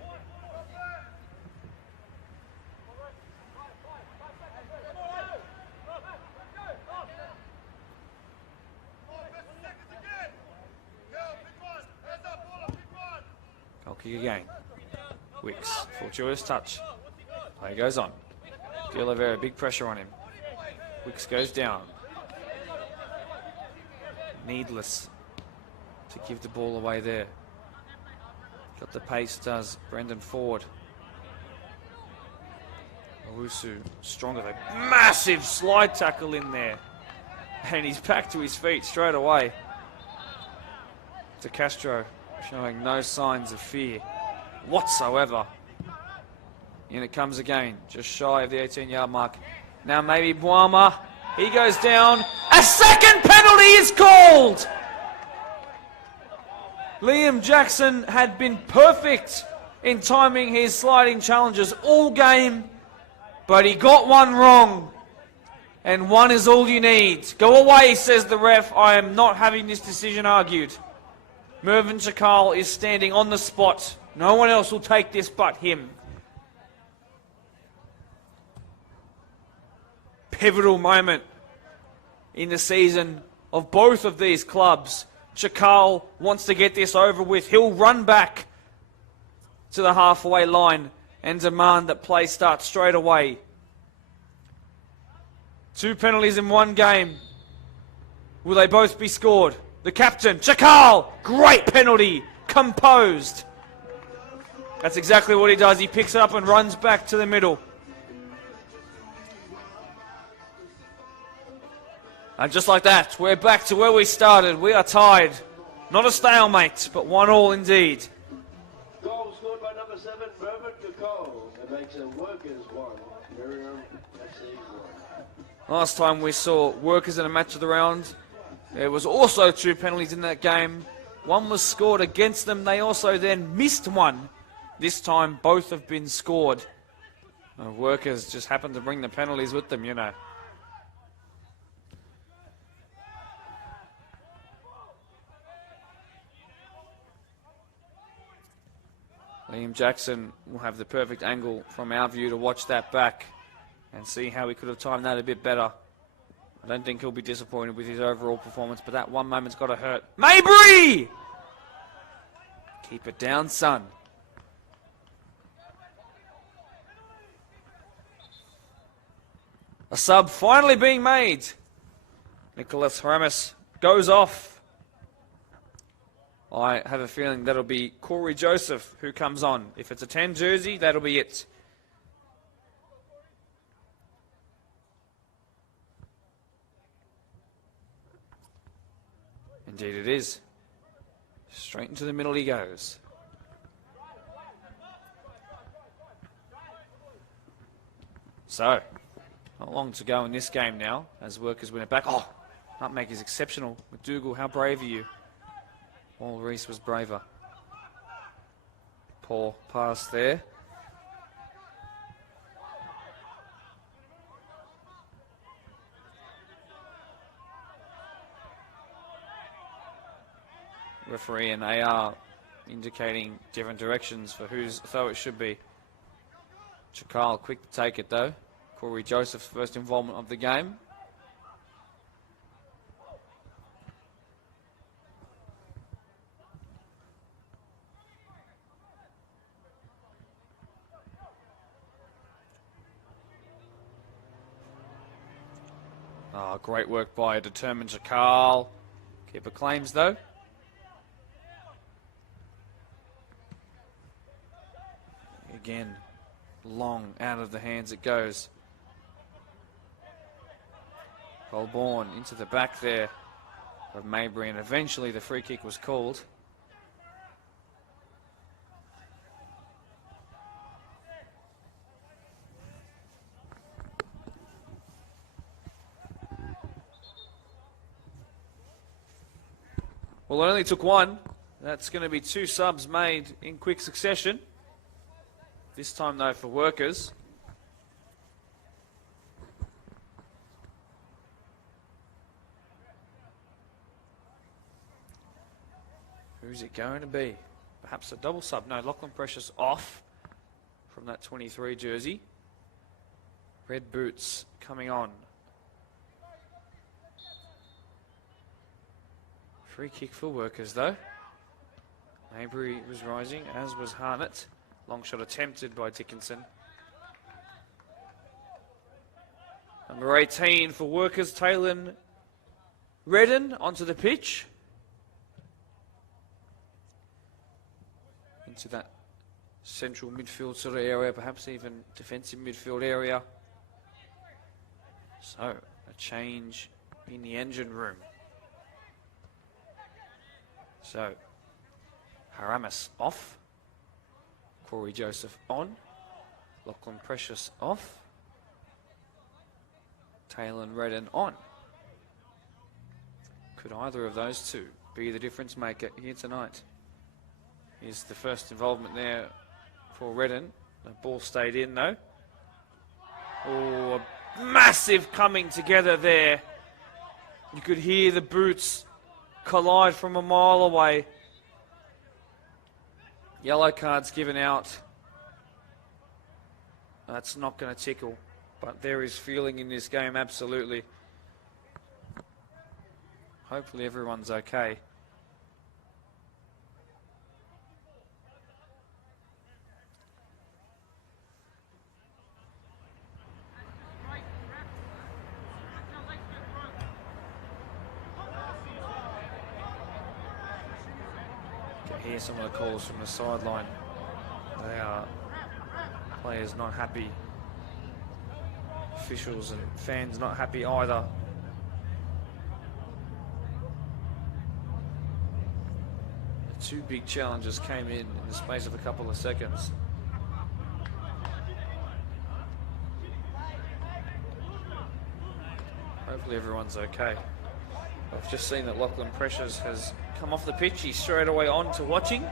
Goal kick again. Wicks, fortuitous touch. Play goes on. De Oliveira, big pressure on him. Wicks goes down. Needless to give the ball away there. Got the pace, does Brendan Ford. Owusu, stronger though. Massive slide tackle in there. And he's back to his feet straight away. De Castro showing no signs of fear whatsoever. In it comes again, just shy of the 18-yard mark. Now maybe Bwama. He goes down. A second penalty is called! Liam Jackson had been perfect in timing his sliding challenges all game, but he got one wrong. And one is all you need. Go away, says the ref. I am not having this decision argued. Mervyn Chakal is standing on the spot. No one else will take this but him. Pivotal moment in the season of both of these clubs. Chakal wants to get this over with. He'll run back to the halfway line and demand that play starts straight away. 2 penalties in one game. Will they both be scored? The captain, Chakal, great penalty, composed. That's exactly what he does. He picks it up and runs back to the middle. And just like that, we're back to where we started. We are tied. Not a stalemate, but 1-1 indeed. Goal scored by number 7, Mervyn Chakal. It makes it Workers 1, Marion FC 1. Last time we saw Workers in a match of the round, there was also 2 penalties in that game. One was scored against them. They also then missed one. This time, both have been scored. Workers just happened to bring the penalties with them, you know. Liam Jackson will have the perfect angle from our view to watch that back and see how he could have timed that a bit better. I don't think he'll be disappointed with his overall performance, but that one moment's got to hurt. Mabry! Keep it down, son. A sub finally being made. Nicholas Ramis goes off. I have a feeling that'll be Corey Joseph who comes on. If it's a 10 jersey, that'll be it. Indeed it is. Straight into the middle he goes. So, not long to go in this game now as Workers win it back. Oh, nutmeg is exceptional. McDougall, how brave are you? Paul Reese was braver. Poor pass there. Referee and AR indicating different directions for whose throw it should be. Chakal quick to take it though. Corey Joseph's first involvement of the game. Oh, great work by a determined Chakal. Keeper claims though. Again, long out of the hands it goes. Colborne into the back there of Mabry, and eventually the free kick was called. Well, it only took one. That's going to be 2 subs made in quick succession. This time, though, for Workers. Who's it going to be? Perhaps a double sub. No, Lachlan Precious off from that 23 jersey. Red boots coming on. Free kick for Workers, though. Mabry was rising, as was Harnett. Long shot attempted by Dickinson. Number 18 for Workers, Taylor Redden onto the pitch. Into that central midfield sort of area, perhaps even defensive midfield area. So, a change in the engine room. So, Haramis off. Corey Joseph on. Lachlan Precious off. Taylor Redden on. Could either of those two be the difference maker here tonight? Here's the first involvement there for Redden. The ball stayed in though. Oh, a massive coming together there. You could hear the boots collide from a mile away. Yellow cards given out. That's not going to tickle, but there is feeling in this game, absolutely. Hopefully everyone's okay. Hear some of the calls from the sideline. They are players not happy, officials and fans not happy either. The 2 big challenges came in the space of a couple of seconds. Hopefully everyone's okay. I've just seen that Lachlan Precious has come off the pitch. He's straight away on to watching.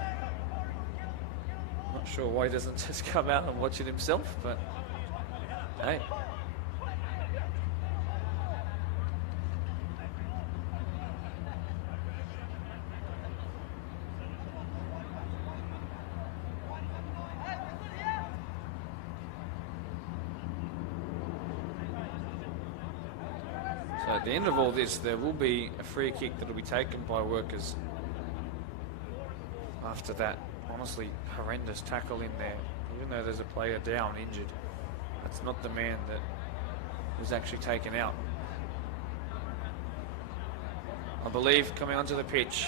Not sure why he doesn't just come out and watch it himself, but hey. So at the end of all this, there will be a free kick that will be taken by Workers. After that, honestly, horrendous tackle in there. Even though there's a player down, injured. That's not the man that was actually taken out. I believe coming onto the pitch,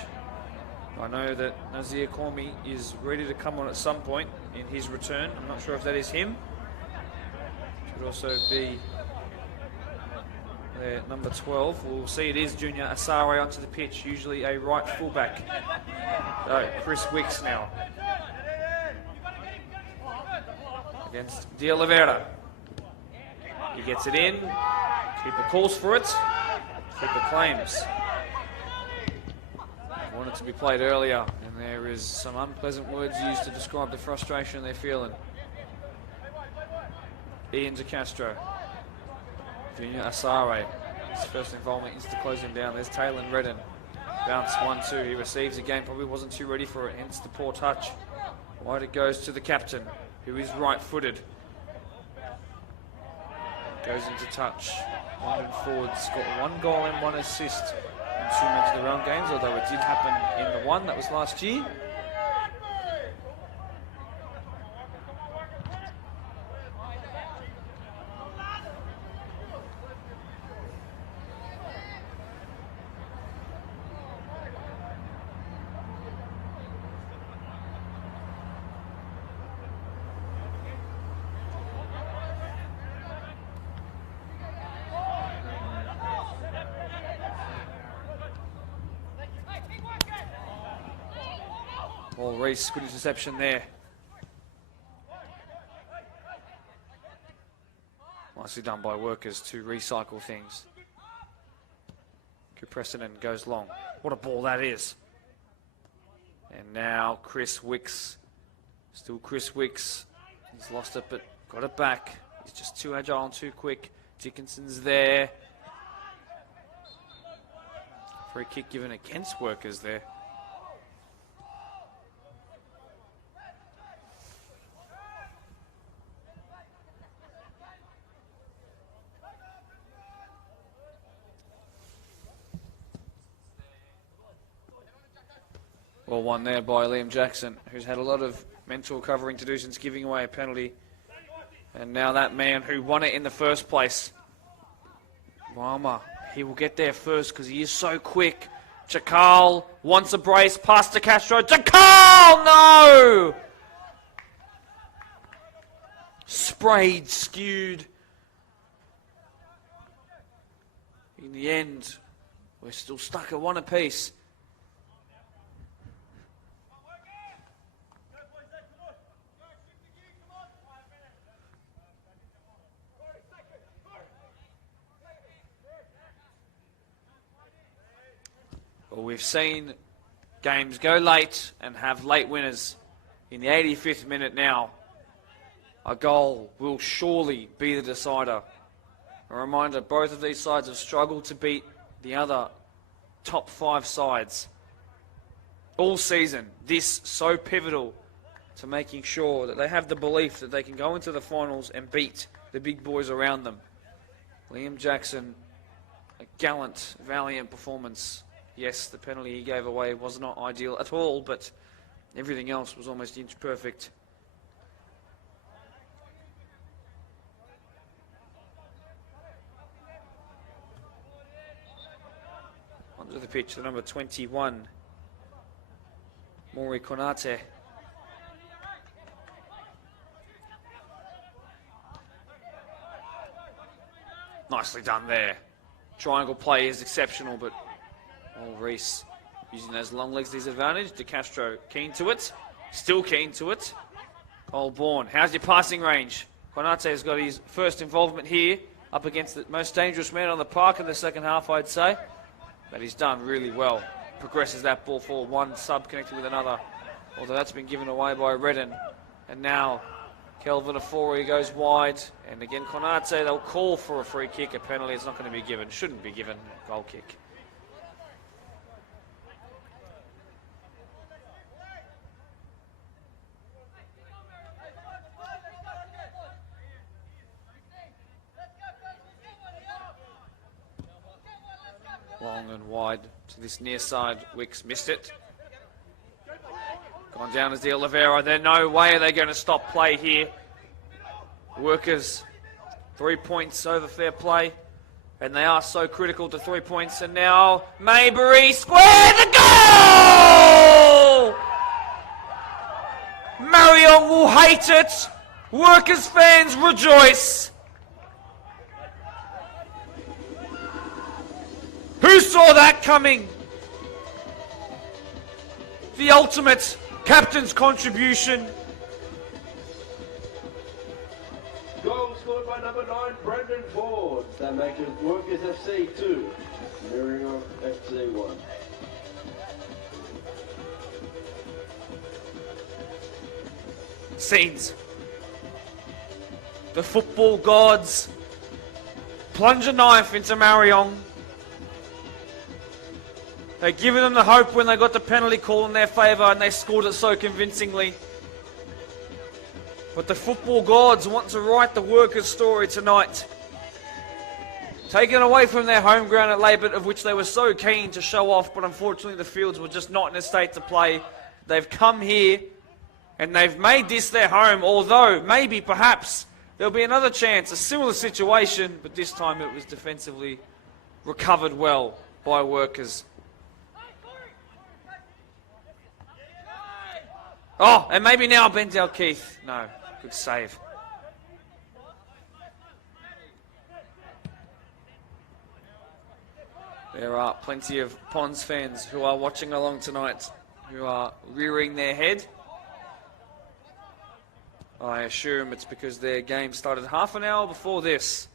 I know that Nazir Cormi is ready to come on at some point in his return. I'm not sure if that is him. Could also be number 12. We'll see it is Junior Asare onto the pitch, usually a right fullback. So, Chris Wicks now. Against De Oliveira. He gets it in. Keeper calls for it. Keeper claims. Wanted to be played earlier, and there is some unpleasant words used to describe the frustration they're feeling. Ian De Castro. Junior Asare, his first involvement is to close him down. There's Taylor Redden. Bounce 1-2. He receives again, probably wasn't too ready for it, hence the poor touch. Wide it goes to the captain, who is right-footed. Goes into touch. London forwards got 1 goal and 1 assist in 2 matches of the round games, although it did happen in the one that was last year. Oh, Reese, good interception there. Nicely done by Workers to recycle things. Preston goes long. What a ball that is. And now Chris Wicks. Still Chris Wicks. He's lost it but got it back. He's just too agile and too quick. Dickinson's there. Free kick given against Workers there. Well, one there by Liam Jackson, who's had a lot of mental recovering to do since giving away a penalty. And now that man who won it in the first place, Rama, he will get there first because he is so quick. Chakal wants a brace, pass to Castro. Chakal, no! Sprayed, skewed. In the end, we're still stuck at one apiece. Well, we've seen games go late and have late winners. In the 85th minute now, a goal will surely be the decider. A reminder, both of these sides have struggled to beat the other top 5 sides all season. This so pivotal to making sure that they have the belief that they can go into the finals and beat the big boys around them. Liam Jackson, a gallant, valiant performance. Yes, the penalty he gave away was not ideal at all, but everything else was almost inch perfect. Onto the pitch, the number 21, Maury Konate. Nicely done there. Triangle play is exceptional, but Reese using those long legs to his advantage. De Castro keen to it. Still keen to it. Bourne, how's your passing range? Konate has got his first involvement here up against the most dangerous man on the park in the second half, I'd say. But he's done really well. Progresses that ball forward. One sub connecting with another. Although that's been given away by Redden. And now Kelvin Afori goes wide. And again, Konate, they'll call for a free kick. A penalty, it's not going to be given. Shouldn't be given. Goal kick. Long and wide to this near side. Wicks missed it. Gone down as the Oliveira. There's no way are they going to stop play here. Workers, 3 points over fair play. And they are so critical to 3 points. And now Maybury square the goal! Marion will hate it. Workers fans rejoice. Who saw that coming? The ultimate captain's contribution. Goal scored by number 9, Brendan Ford. That makes it Workers FC 2, Marion FC 1. Scenes. The football gods plunge a knife into Marayong. They'd given them the hope when they got the penalty call in their favour and they scored it so convincingly. But the football gods want to write the Workers' story tonight. Taken away from their home ground at Labor, of which they were so keen to show off, but unfortunately the fields were just not in a state to play. They've come here and they've made this their home, although maybe, perhaps, there'll be another chance, a similar situation, but this time it was defensively recovered well by Workers. Oh, and maybe now Benzel Keith. No, good save. There are plenty of Ponds fans who are watching along tonight. who are rearing their head. I assume it's because their game started half an hour before this,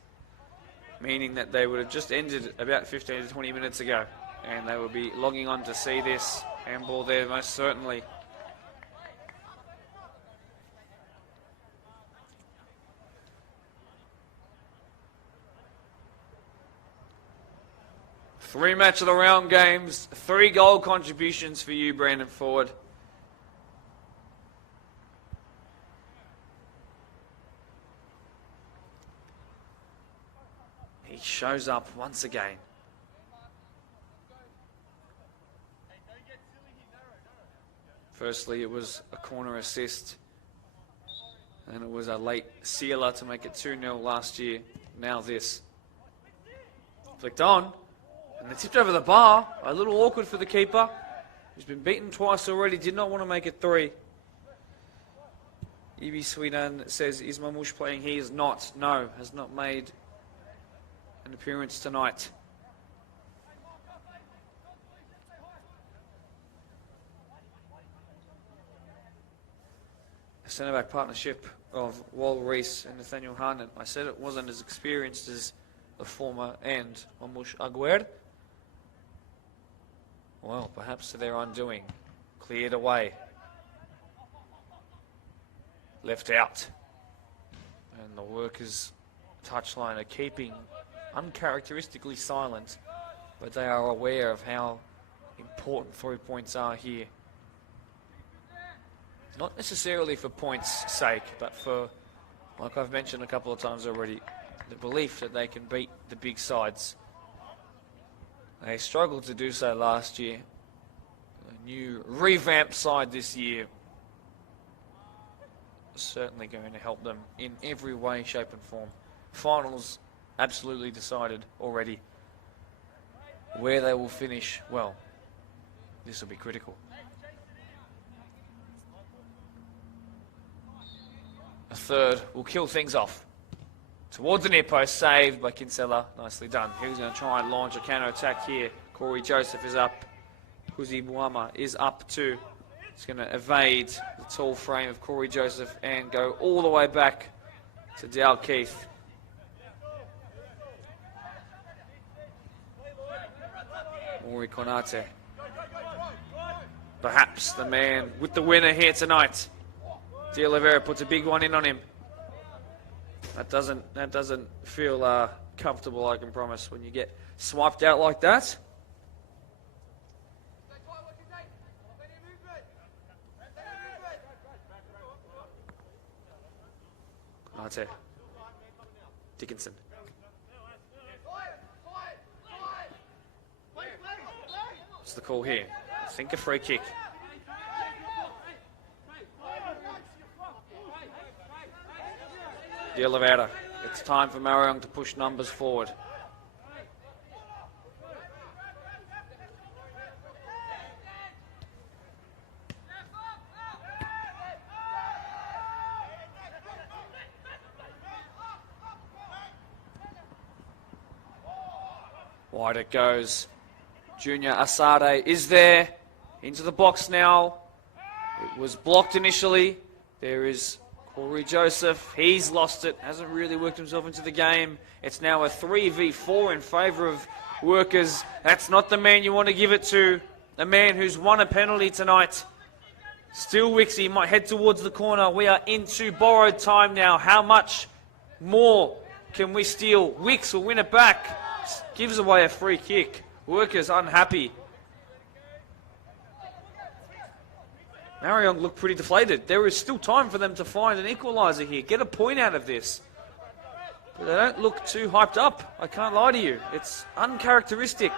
meaning that they would have just ended about 15 to 20 minutes ago, and they will be logging on to see this handball there most certainly. Three match of the round games, 3 goal contributions for you, Brandon Ford. He shows up once again. Firstly, it was a corner assist, and it was a late sealer to make it 2-0 last year. Now this. Flicked on. And they tipped over the bar. A little awkward for the keeper. He's been beaten twice already. Did not want to make it 3. Evie Sweden says, is Mamush playing? He is not. No, has not made an appearance tonight. The centre-back partnership of Wal Reese and Nathaniel Harnett. I said it wasn't as experienced as the former and Mamush Aguer. Well, perhaps to their undoing. Cleared away. Left out. And the workers' touchline are keeping uncharacteristically silent, but they are aware of how important 3 points are here. Not necessarily for points' sake, but for, like I've mentioned a couple of times already, the belief that they can beat the big sides. They struggled to do so last year. A new revamped side this year is certainly going to help them in every way, shape and form. Finals absolutely decided already. Where they will finish, well, this will be critical. A third will kill things off. Towards the near post, saved by Kinsella. Nicely done. He's going to try and launch a counter-attack here. Corey Joseph is up. Kuzi Muama is up too. He's going to evade the tall frame of Corey Joseph and go all the way back to Dal Keith. Maury Konate. Perhaps the man with the winner here tonight. De Oliveira puts a big one in on him. That doesn't feel comfortable, I can promise, when you get swiped out like that. Arte. Dickinson. What's the call here? I think a free kick. De Oliveira. It's time for Marayong to push numbers forward. Wide it goes. Junior Asade is there. Into the box now. It was blocked initially. There is Corey Joseph, he's lost it, hasn't really worked himself into the game. It's now a 3v4 in favour of Workers. That's not the man you want to give it to. A man who's won a penalty tonight. Still Wixie might head towards the corner. We are into borrowed time now. How much more can we steal? Wicks will win it back. Gives away a free kick. Workers unhappy. Marayong looked pretty deflated. There is still time for them to find an equaliser here. Get a point out of this. But they don't look too hyped up. I can't lie to you. It's uncharacteristic.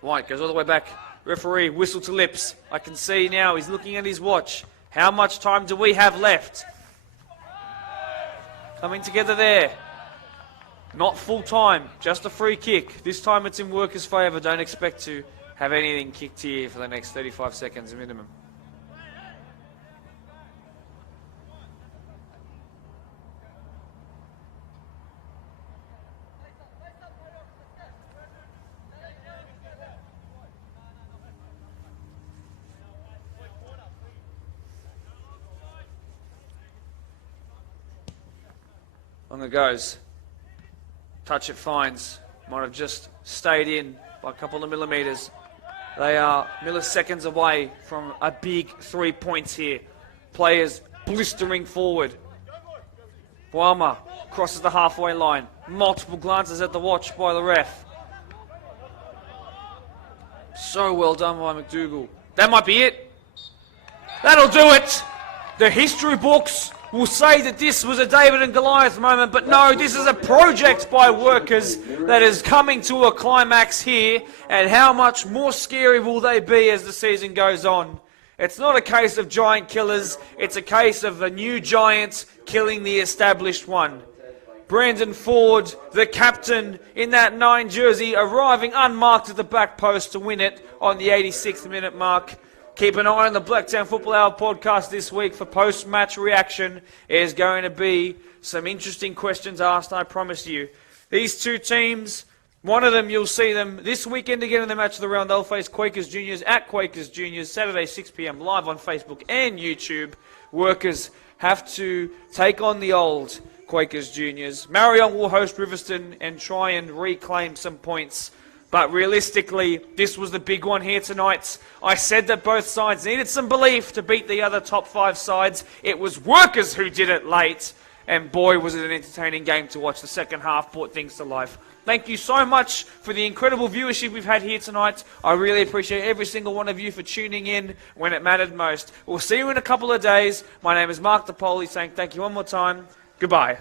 White goes all the way back. Referee, whistle to lips. I can see now he's looking at his watch. How much time do we have left? Coming together there. Not full time, just a free kick. This time it's in Workers' favour. Don't expect to have anything kicked here for the next 35 seconds minimum. On it goes. Touch it finds. Might have just stayed in by a couple of millimetres. They are milliseconds away from a big 3 points here. Players blistering forward. Boama crosses the halfway line. Multiple glances at the watch by the ref. So well done by McDougall. That might be it. That'll do it. The history books will say that this was a David and Goliath moment, but no, this is a project by Workers that is coming to a climax here, and how much more scary will they be as the season goes on? It's not a case of giant killers, it's a case of a new giant killing the established one. Brandon Ford, the captain in that 9 jersey, arriving unmarked at the back post to win it on the 86th minute mark. Keep an eye on the Blacktown Football Hour podcast this week for post-match reaction. There's going to be some interesting questions asked, I promise you. These two teams, one of them you'll see them this weekend again in the match of the round. They'll face Quakers Juniors at Quakers Juniors, Saturday 6 p.m, live on Facebook and YouTube. Workers have to take on the old Quakers Juniors. Marion will host Riverstone and try and reclaim some points. But realistically, this was the big one here tonight. I said that both sides needed some belief to beat the other top 5 sides. It was Workers who did it late. And boy, was it an entertaining game to watch. The second half brought things to life. Thank you so much for the incredible viewership we've had here tonight. I really appreciate every single one of you for tuning in when it mattered most. We'll see you in a couple of days. My name is Mark DePoli saying thank you one more time. Goodbye.